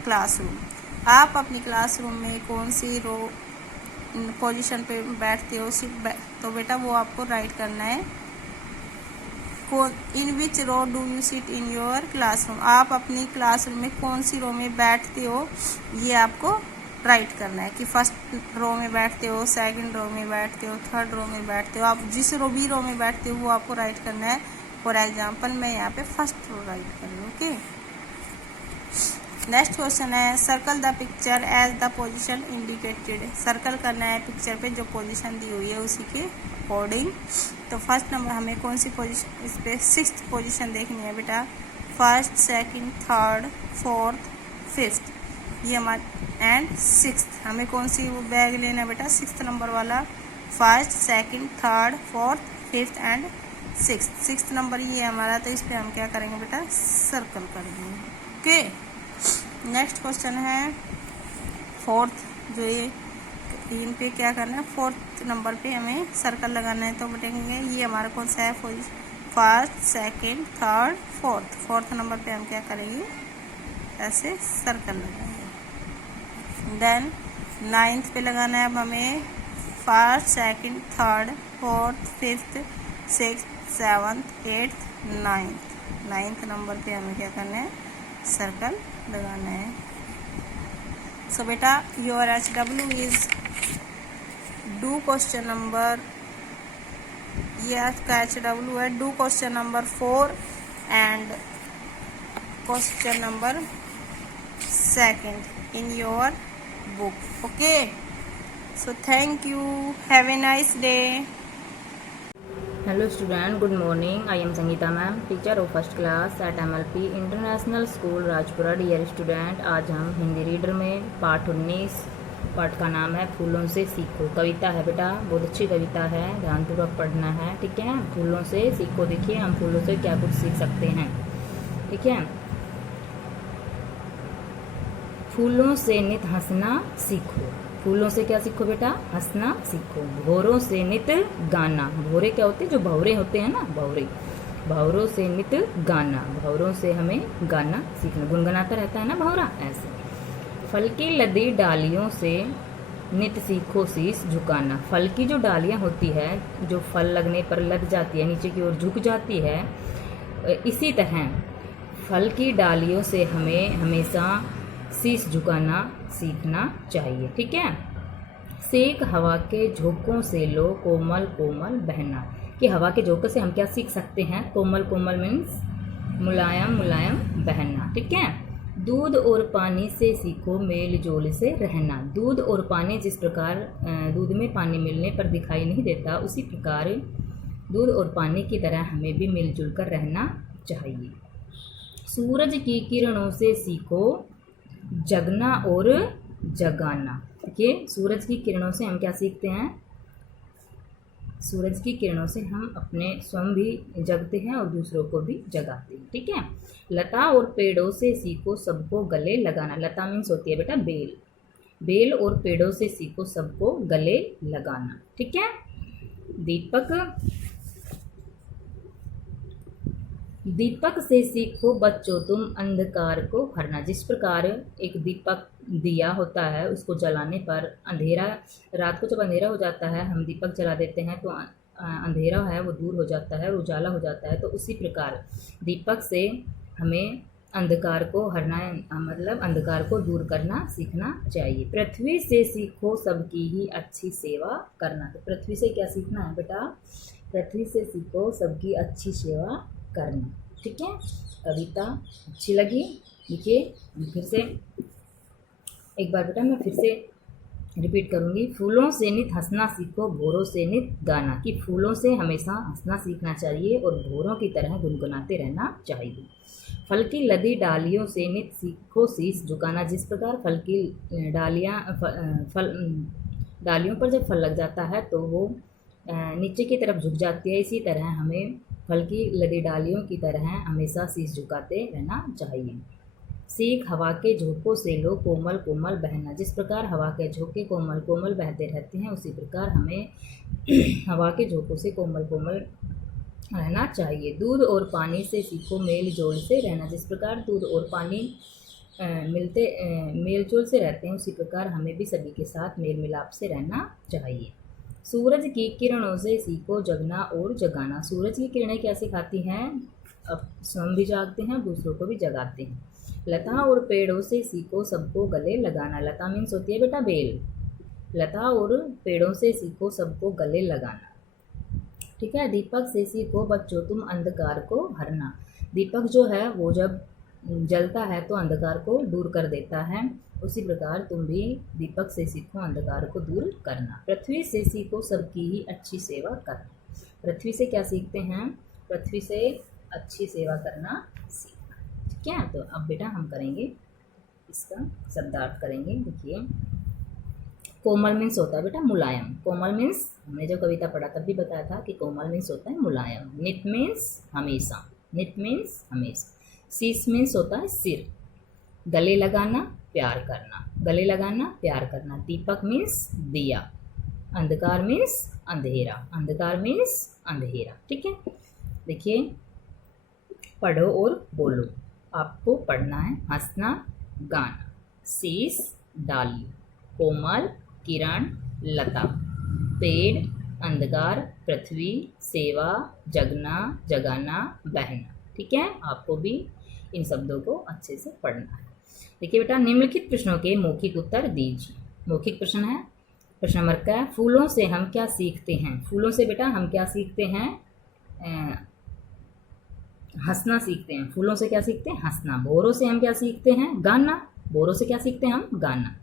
classroom, आप अपनी क्लासरूम में कौन सी रो पोजीशन पे बैठते हो, तो बेटा वो आपको राइट करना है। In which row do you sit in your classroom, आप अपनी क्लासरूम में कौन सी रो में बैठते हो, ये आपको राइट करना है कि फर्स्ट रो में बैठते हो, सेकंड रो में बैठते हो, थर्ड रो में बैठते हो, आप जिस रो में बैठते हो वो आपको राइट करना है। फॉर एग्जाम्पल मैं यहाँ पे फर्स्ट रो राइट कर रही हूँ। ओके, नेक्स्ट क्वेश्चन है circle the picture as the position indicated, circle करना है पिक्चर पे जो पोजीशन दी हुई है उसी के अकॉर्डिंग। तो फर्स्ट नंबर हमें कौन सी पोजीशन, इस पे सिक्स्थ पोजीशन देखनी है बेटा, first, second, third, fourth, fifth, ये हमारा एंड सिक्स्थ, हमें कौन सी वो बैग लेना है बेटा, सिक्स्थ नंबर वाला, first, second, third, fourth, fifth and sixth, sixth number ये हमारा। तो इस पे हम क्या करेंगे बेटा, सर्कल कर देंगे। ओके, नेक्स्ट क्वेश्चन है फोर्थ, जो ये इन पे क्या करना है, फोर्थ नंबर पे हमें सर्कल लगाना है। तो बताएंगे ये हमारा कौन सा है, first, second, third, fourth, fourth number पे हम क्या करेंगे, ऐसे सर्कल लगाएंगे। देन नाइन्थ पे लगाना है अब हमें first, second, third, 4th 5th 6th 7th 8th 9th 9th number पे हमें क्या करना है, सर्कल लगाना है। सो बेटा your HW is do question number, ये आपका HW है, do question number 4 and question number 2 in your book. Okay, so thank you, have a nice day. Hello student, good morning. I am Sangeeta ma'am, teacher of first class at MLP International School Rajpura. Dear student, आज हम हिंदी रीडर में पाठ 19, पाठ का नाम है फूलों से सीखो। कविता है बेटा, बहुत अच्छी कविता है, ध्यानपूर्वक पढ़ना है, ठीक है। फूलों से सीखो, देखिए हम फूलों से क्या कुछ सीख सकते हैं, ठीक है। फूलों से नित हंसना सीखो। फूलों से क्या सीखो बेटा, हंसना सीखो। भौरों से नित गाना, भौरे क्या होते हैं, जो भौरे होते हैं ना, भौरे, भौरों से नित गाना, भौरों से हमें गाना सीखना, गुनगुनाता रहता है ना भौरा, ऐसे। फल की लदी डालियों से नित सीखो शीश झुकाना। फल की जो डालियाँ होती है, जो फल लगने पर लद जाती है, नीचे की ओर झुक जाती है, इसी तरह फल की डालियों से हमें हमेशा शीश झुकाना सीखना चाहिए, ठीक है। सेक हवा के झोंकों से लो कोमल कोमल बहना, कि हवा के झोंकों से हम क्या सीख सकते हैं, कोमल कोमल मीन्स मुलायम मुलायम बहना, ठीक है। दूध और पानी से सीखो मेल जोल से रहना। दूध और पानी जिस प्रकार दूध में पानी मिलने पर दिखाई नहीं देता, उसी प्रकार दूध और पानी की तरह हमें भी मिलजुल कर रहना चाहिए। सूरज की किरणों से सीखो जगना और जगाना। देखिए सूरज की किरणों से हम क्या सीखते हैं, सूरज की किरणों से हम अपने स्वयं भी जगते हैं और दूसरों को भी जगाते हैं, ठीक है। लता और पेड़ों से सीखो सबको गले लगाना। लता मीन्स होती है बेटा बेल, बेल और पेड़ों से सीखो सबको गले लगाना, ठीक है। दीपक से सीखो बच्चों तुम अंधकार को हरना। जिस प्रकार एक दीपक दिया होता है, उसको जलाने पर अंधेरा, रात को जब अंधेरा हो जाता है हम दीपक जला देते हैं तो अंधेरा है वो दूर हो जाता है, उजाला हो जाता है, तो उसी प्रकार दीपक से हमें अंधकार को हरना, मतलब अंधकार को दूर करना सीखना चाहिए। पृथ्वी से सीखो सबकी ही अच्छी सेवा करना। तो पृथ्वी से क्या सीखना है बेटा, पृथ्वी से सीखो सबकी अच्छी सेवा करना, ठीक है। कविता अच्छी लगी, देखिए फिर से एक बार बेटा मैं फिर से रिपीट करूँगी। फूलों से नित हंसना सीखो भौरों से नित गाना, कि फूलों से हमेशा हंसना सीखना चाहिए और भौरों की तरह गुनगुनाते रहना चाहिए। फल की लदी डालियों से नित सीखो शीश झुकाना। जिस प्रकार फल की डालियों पर जब फल लग जाता है तो वो नीचे की तरफ झुक जाती है, इसी तरह हमें फल की लदी डालियों की तरह हमेशा शीश झुकाते रहना चाहिए। सीख हवा के झोंकों से लो कोमल कोमल बहना। जिस प्रकार हवा के झोंके कोमल कोमल बहते रहते हैं, उसी प्रकार हमें हवा के झोंकों से कोमल कोमल रहना चाहिए। दूध और पानी से सीखो मेल जोल से रहना। जिस प्रकार दूध और पानी मेल जोल से रहते हैं, उसी प्रकार हमें भी सभी के साथ मेल मिलाप से रहना चाहिए। सूरज की किरणों से सीखो जगना और जगाना। सूरज की किरणें क्या सिखाती हैं, अब स्वयं भी जागते हैं, दूसरों को भी जगाते हैं। लता और पेड़ों से सीखो सबको गले लगाना। लता मीन्स होती है बेटा बेल, लता और पेड़ों से सीखो सबको गले लगाना, ठीक है। दीपक से सीखो बच्चों तुम अंधकार को हरना। दीपक जो है वो जब जलता है तो अंधकार को दूर कर देता है, उसी प्रकार तुम भी दीपक से सीखो अंधकार को दूर करना। पृथ्वी से सीखो सबकी ही अच्छी सेवा करना। पृथ्वी से क्या सीखते हैं, पृथ्वी से अच्छी सेवा करना सीखना, ठीक है। तो अब बेटा हम करेंगे इसका शब्दार्थ करेंगे। देखिए कोमल मीन्स होता है बेटा मुलायम। कोमल मीन्स हमने जो कविता पढ़ा तब भी बताया था कि कोमल मीन्स होता है मुलायम। नित मीन्स हमेशा, नित मीन्स हमेशा। शीश मीन्स होता है सिर। गले लगाना प्यार करना, गले लगाना प्यार करना। दीपक मीन्स दिया। अंधकार मीन्स अंधेरा, अंधकार मीन्स अंधेरा, ठीक है। देखिए पढ़ो और बोलो, आपको पढ़ना है। हंसना गाना, शीश डाली, कोमल किरण लता, पेड़ अंधकार, पृथ्वी, सेवा, जगना, जगाना, बहना। ठीक है, आपको भी इन शब्दों को अच्छे से पढ़ना है। देखिए बेटा, निम्नलिखित प्रश्नों के मौखिक उत्तर दीजिए। मौखिक प्रश्न है। प्रश्न नंबर का, फूलों से हम क्या सीखते हैं? फूलों से बेटा हम क्या सीखते हैं? हंसना सीखते हैं। फूलों से क्या सीखते हैं? हंसना। भौरों से हम क्या सीखते हैं? गाना। भौरों से क्या सीखते हैं हम? गाना।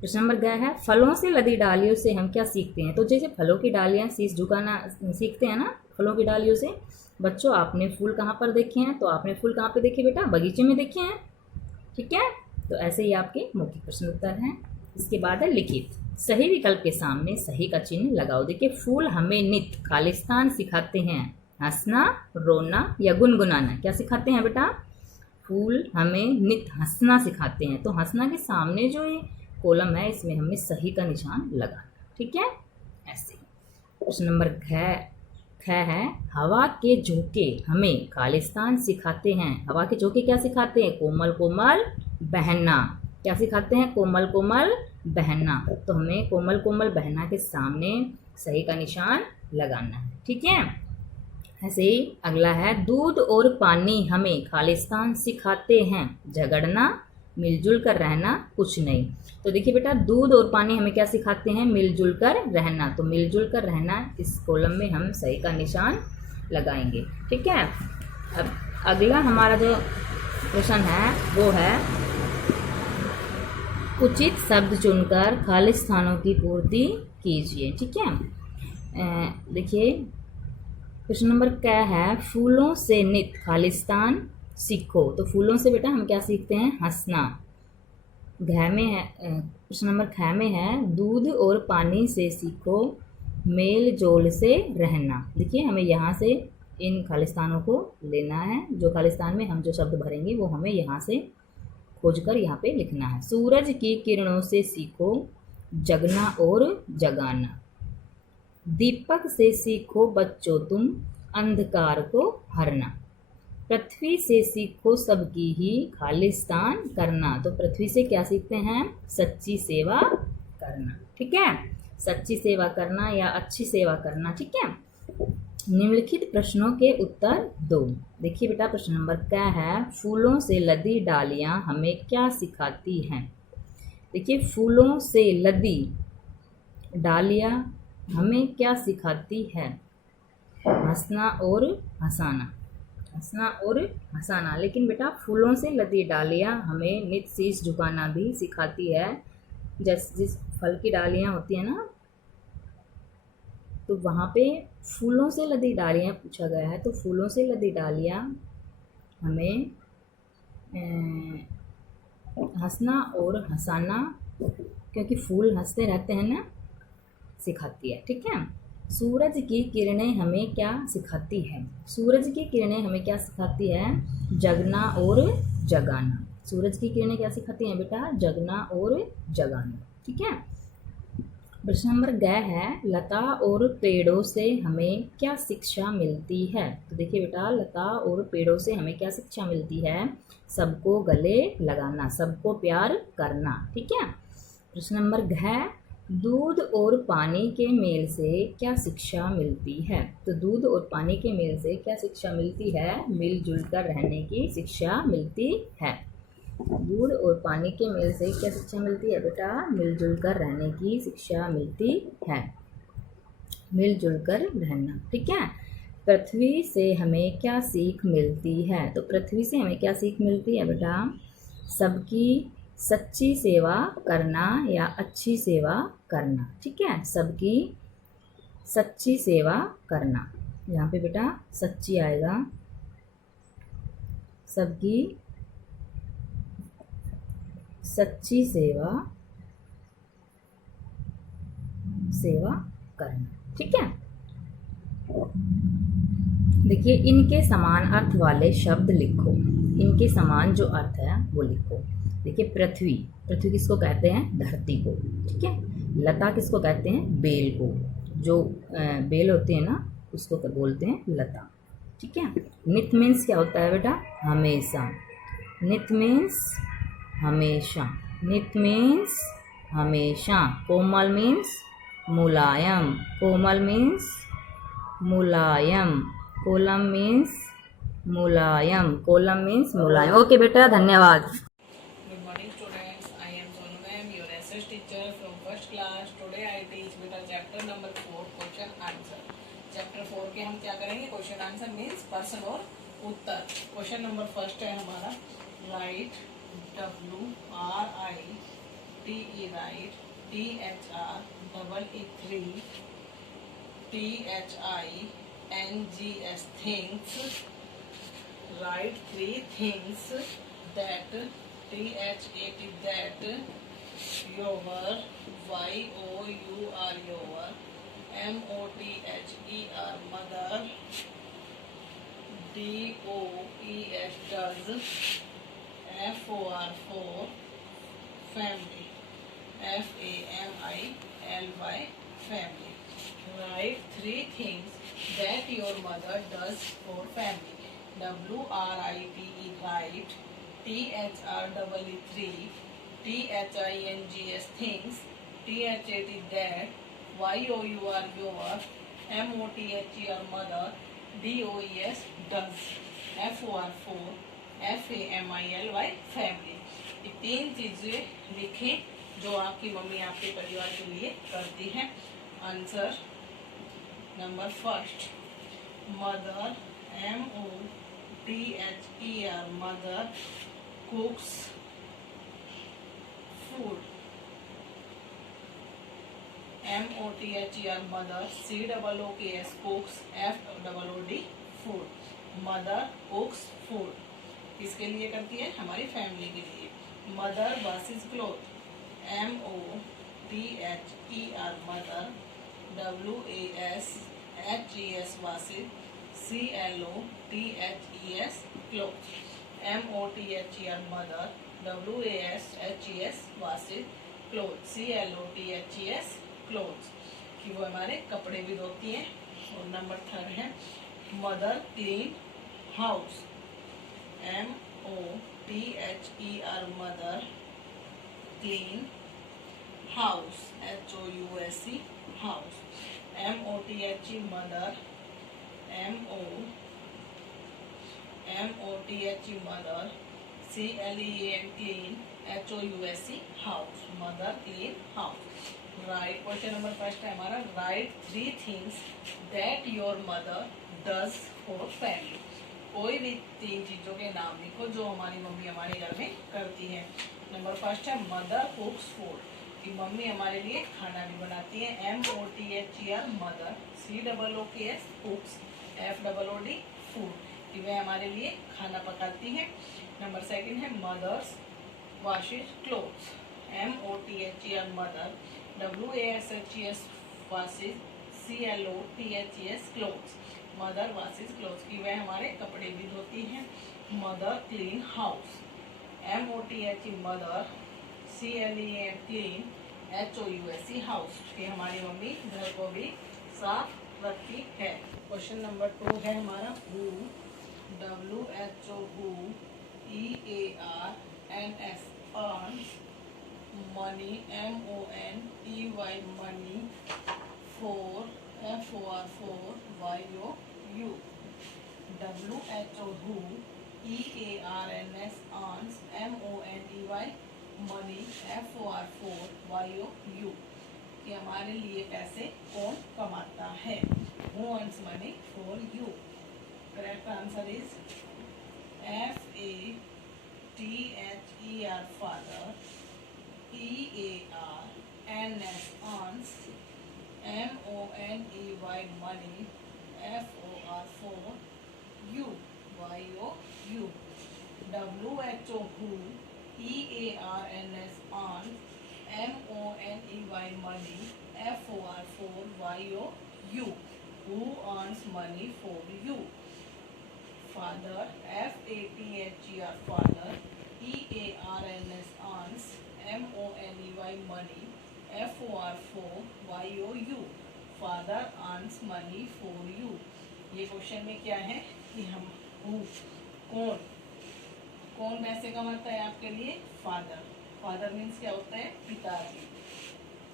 प्रश्न नंबर गया है, फलों से लदी डालियों से हम क्या सीखते हैं? तो जैसे फलों की डालियां शीश झुकाना सीखते हैं ना, फलों की डालियों से। बच्चों, आपने फूल कहाँ पर देखे हैं? तो आपने फूल कहाँ पे देखे बेटा? बगीचे में देखे हैं। ठीक है, तो ऐसे ही आपके मौखिक प्रश्न उत्तर हैं। इसके बाद है लिखित। सही विकल्प के सामने सही का चिन्ह लगाओ। देखिए, फूल हमें नित्य खालिस्तान सिखाते हैं। हंसना, रोना या गुनगुनाना क्या सिखाते हैं बेटा? फूल हमें नित्य हंसना सिखाते हैं। तो हंसना के सामने जो ये कॉलम है, इसमें हमने सही का निशान लगाना। ठीक है, ऐसे। प्रश्न नंबर ख है, हवा के झोंके हमें खालिस्तान सिखाते हैं। हवा के झोंके क्या सिखाते हैं? कोमल कोमल बहना। क्या सिखाते हैं? कोमल कोमल बहना। तो हमें कोमल कोमल बहना के सामने सही का निशान लगाना है। ठीक है, ऐसे ही अगला है, दूध और पानी हमें खालिस्तान सिखाते हैं। झगड़ना, मिलजुल कर रहना, कुछ नहीं। तो देखिए बेटा, दूध और पानी हमें क्या सिखाते हैं? मिलजुल कर रहना। तो मिलजुल कर रहना, इस कॉलम में हम सही का निशान लगाएंगे। ठीक है, अब अगला हमारा जो प्रश्न है वो है, उचित शब्द चुनकर खाली स्थानों की पूर्ति कीजिए। ठीक है, देखिए प्रश्न नंबर क्या है, फूलों से नित खालिस्तान सीखो। तो फूलों से बेटा हम क्या सीखते हैं? हंसना। घ में है, प्रश्न नंबर ख में है, दूध और पानी से सीखो मेल जोल से रहना। देखिए, हमें यहाँ से इन खालिस्तानों को लेना है। जो खालिस्तान में हम जो शब्द भरेंगे वो हमें यहाँ से खोजकर यहाँ पे लिखना है। सूरज की किरणों से सीखो जगना और जगाना। दीपक से सीखो बच्चों तुम अंधकार को हरना। पृथ्वी से सीखो सबकी ही खालिस्तान करना। तो पृथ्वी से क्या सीखते हैं? सच्ची सेवा करना। ठीक है, सच्ची सेवा करना या अच्छी सेवा करना। ठीक है, निम्नलिखित प्रश्नों के उत्तर दो। देखिए बेटा, प्रश्न नंबर क्या है, फूलों से लदी डालियां हमें क्या सिखाती हैं? देखिए, फूलों से लदी डालियां हमें क्या सिखाती है? हंसना और हंसाना। हंसना और हंसाना। लेकिन बेटा, फूलों से लदी डालियां हमें नित शीश झुकाना भी सिखाती है। जिस फल की डालियां होती है ना, तो वहाँ पे फूलों से लदी डालियाँ पूछा गया है। तो फूलों से लदी डालियाँ हमें हंसना और हंसाना, क्योंकि फूल हंसते रहते हैं ना, सिखाती है। ठीक है, सूरज की किरणें हमें क्या सिखाती है? सूरज की किरणें हमें क्या सिखाती है? जगना और जगाना। सूरज की किरणें क्या सिखाती हैं बेटा? जगना और जगाना। ठीक है, प्रश्न नंबर ग है, लता और पेड़ों से हमें क्या शिक्षा मिलती है? तो देखिए बेटा, लता और पेड़ों से हमें क्या शिक्षा मिलती है? सबको गले लगाना, सबको प्यार करना। ठीक है, प्रश्न नंबर घ, दूध और पानी के मेल से क्या शिक्षा मिलती है? तो दूध और पानी के मेल से क्या शिक्षा मिलती है? मिलजुल कर रहने की शिक्षा मिलती है। दूध और पानी के मेल से क्या शिक्षा मिलती है बेटा? मिलजुल कर रहने की शिक्षा मिलती है। मिलजुल कर रहना। ठीक है, पृथ्वी से हमें क्या सीख मिलती है? तो पृथ्वी से हमें क्या सीख मिलती है बेटा? सबकी सच्ची सेवा करना या अच्छी सेवा करना। ठीक है, सबकी सच्ची सेवा करना। यहाँ पे बेटा सच्ची आएगा, सबकी सच्ची सेवा करना। ठीक है, देखिए, इनके समान अर्थ वाले शब्द लिखो। इनके समान जो अर्थ है वो लिखो। देखिए, पृथ्वी, पृथ्वी किसको कहते हैं? धरती को। ठीक है, लता किसको कहते हैं? बेल को। जो बेल होती है ना, उसको बोलते हैं लता। ठीक है, नित मीन्स क्या होता है बेटा? हमेशा। नित मीन्स हमेशा। नित मीन्स हमेशा। कोमल मीन्स मुलायम। कोमल मीन्स मुलायम। कोलम मीन्स मुलायम। कोलम मीन्स मुलायम। ओके बेटा, धन्यवाद। Good morning students, I am Sonu ma'am, your SS teacher from first class. Today I teach beta chapter number 4 question answer. Chapter 4 के हम क्या करेंगे? Question answer means प्रश्न और उत्तर. Question number first है हमारा write WRITE write THR3THINGS things. Write 3 things that THAT that your YOUR your MOTHER mother DOES does FOR for family FAMILY family. Write 3 things that your mother does for family. WRITE write THREE THINGS things THAT that YOUR your MOTHER mother DOES does FOR for FAMILY family. ये 3 चीजें लिखें जो आपकी मम्मी आपके परिवार के लिए करती है. Answer number first mother MOTHER mother cooks food. MOTHER mother COOKS cooks FOOD food. Mother cooks food किसके लिए करती है? हमारी फैमिली के लिए. Mother washes cloth MOTHER mother WASHES washes CLOTHES clothes. MOTHER mother WASHES washes cloth CLOTHES clothes कि वो हमारे कपड़े भी धोती हैं. और नंबर 3 है mother clean house MOTHER mother clean house HOUSE house. MOTHE mother MOTHE mother CLEAN clean HOUSE house. Mother clean house. Right. Question number first है हमारा right 3 things that your mother does for family. कोई भी 3 चीजों के नाम लिखो जो हमारी मम्मी हमारे घर में करती है. नंबर फर्स्ट है मदर कुक्स फूड कि मम्मी हमारे लिए खाना भी बनाती है. MOTHER mother COOKS cooks FOOD food कि वह हमारे लिए खाना पकाती है. नंबर सेकंड है mothers washes clothes MOTHER mother WASHES washes CLOTHES clothes. Mother washes clothes कि वह हमारे कपड़े भी धोती हैं. Mother clean house MOTHE mother CLEAN clean HOUSE house कि हमारी मम्मी घर को भी साफ रखती है. क्वेश्चन नंबर 2 है हमारा WHO EARNS earns money MONEY money for FOR for YOU. WHO EARNS earns MONEY money FOR for YOU कि हमारे लिए पैसे कौन कमाता है? Who earns money for you? Correct answer is FATHER father. EARNS earns MONEY money FOR for you YOU. WHO EARNS earns MONEY money FOR for YOU. Who earns money for you? Father FATHER father. EARNS earns MONEY money FOR for YOU. Father earns money for you. ये क्वेश्चन में क्या है कि हम कौन पैसे कमाता है आपके लिए? फादर. फादर मीन्स क्या होता है? पिताजी.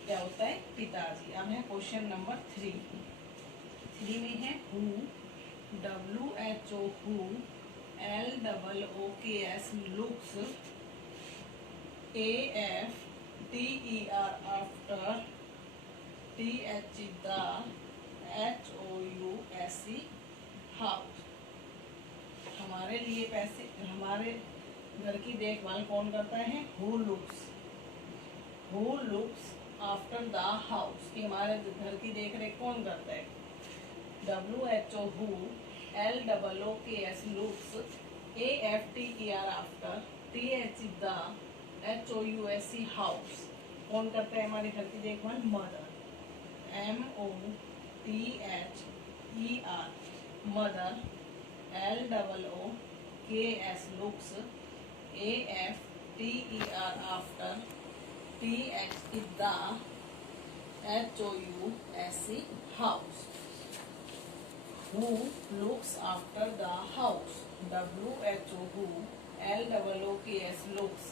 क्या होता है? पिताजी। अब है क्वेश्चन नंबर 3 में है who, WHO who, LOOKS looks, AFTER after, TH the, HOUSE house। हमारे लिए पैसे, हमारे घर की देखभाल कौन करता है? Who looks after the house, कि हमारे घर की देख रेख कौन करता है? WHO who, LOOKS looks, AFTER after, TH the, HOUSE house. कौन करता है हमारे घर की देखभाल? Mother. MOTHER mother. LOOKS looks, AFTER after, TH is the, HOUSE house। Who looks after the house? WHO who, LOOKS looks,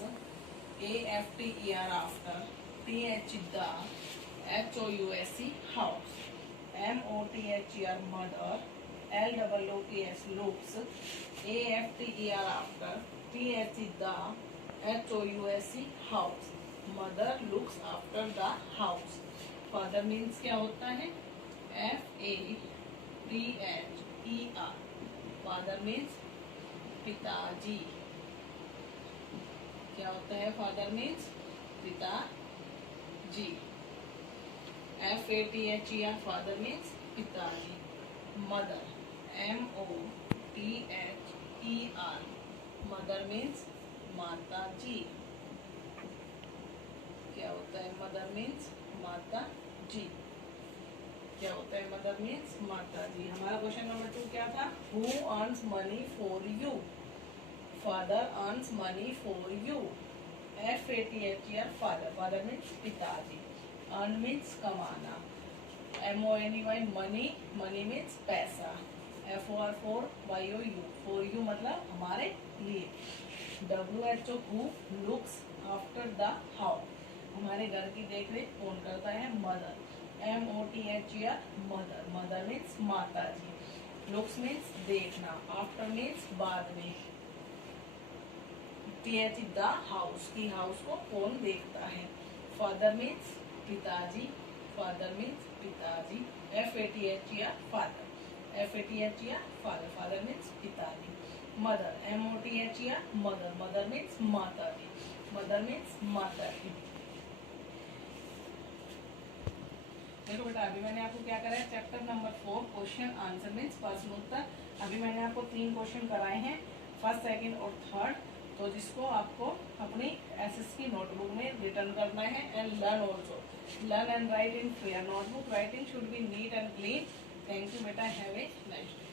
AFTER after, TH is the, HOUSE house। MOTHER mother, LOOKS looks, AFTER after, TH is the, HOUSE house। Mother looks after the house. Father means क्या होता है? FADHER। फादर मीन्स पिताजी। क्या होता है? फादर मीन्स पिताजी। FATHER फादर मीन्स पिताजी। मदर MOTHER मदर मीन्स माता जी। क्या होता है? मदर मीन्स माता जी। क्या होता है? मदर मीन्स माता जी। हमारा क्वेश्चन नंबर 2 क्या था? Who earns money for you? Father earns money for you. FATHER father. Father means पिताजी। अर्न मीन्स कमाना। MONEY money. मनी मीन्स पैसा। FOR for YOU। For you मतलब हमारे लिए। WHO who looks after the house. हमारे घर की देखरेख कौन करता है? Mother. MOTHER mother. Mother means माता जी। लुक्स मीन्स देखना। आफ्टर मीन्स बाद में। TH द हाउस, की हाउस को कौन देखता है? फादर मीन्स पिताजी। फादर मीन्स पिताजी। FATHER father. FATHER father. Father means पिताजी। Mother MOTHER mother. Mother means माता जी। मदर मीन्स माता जी। देखो बेटा, अभी मैंने आपको क्या कराया? Chapter number 4 question answer means प्रश्न उत्तर। अभी मैंने आपको 3 क्वेश्चन कराए हैं, फर्स्ट, सेकंड और थर्ड। तो जिसको आपको अपनी SS की नोटबुक में रिटर्न करना है and learn also. Learn and right in clear notebook. Writing should be NEET and clean. Thank you बेटा, हैव ए नाइस डे।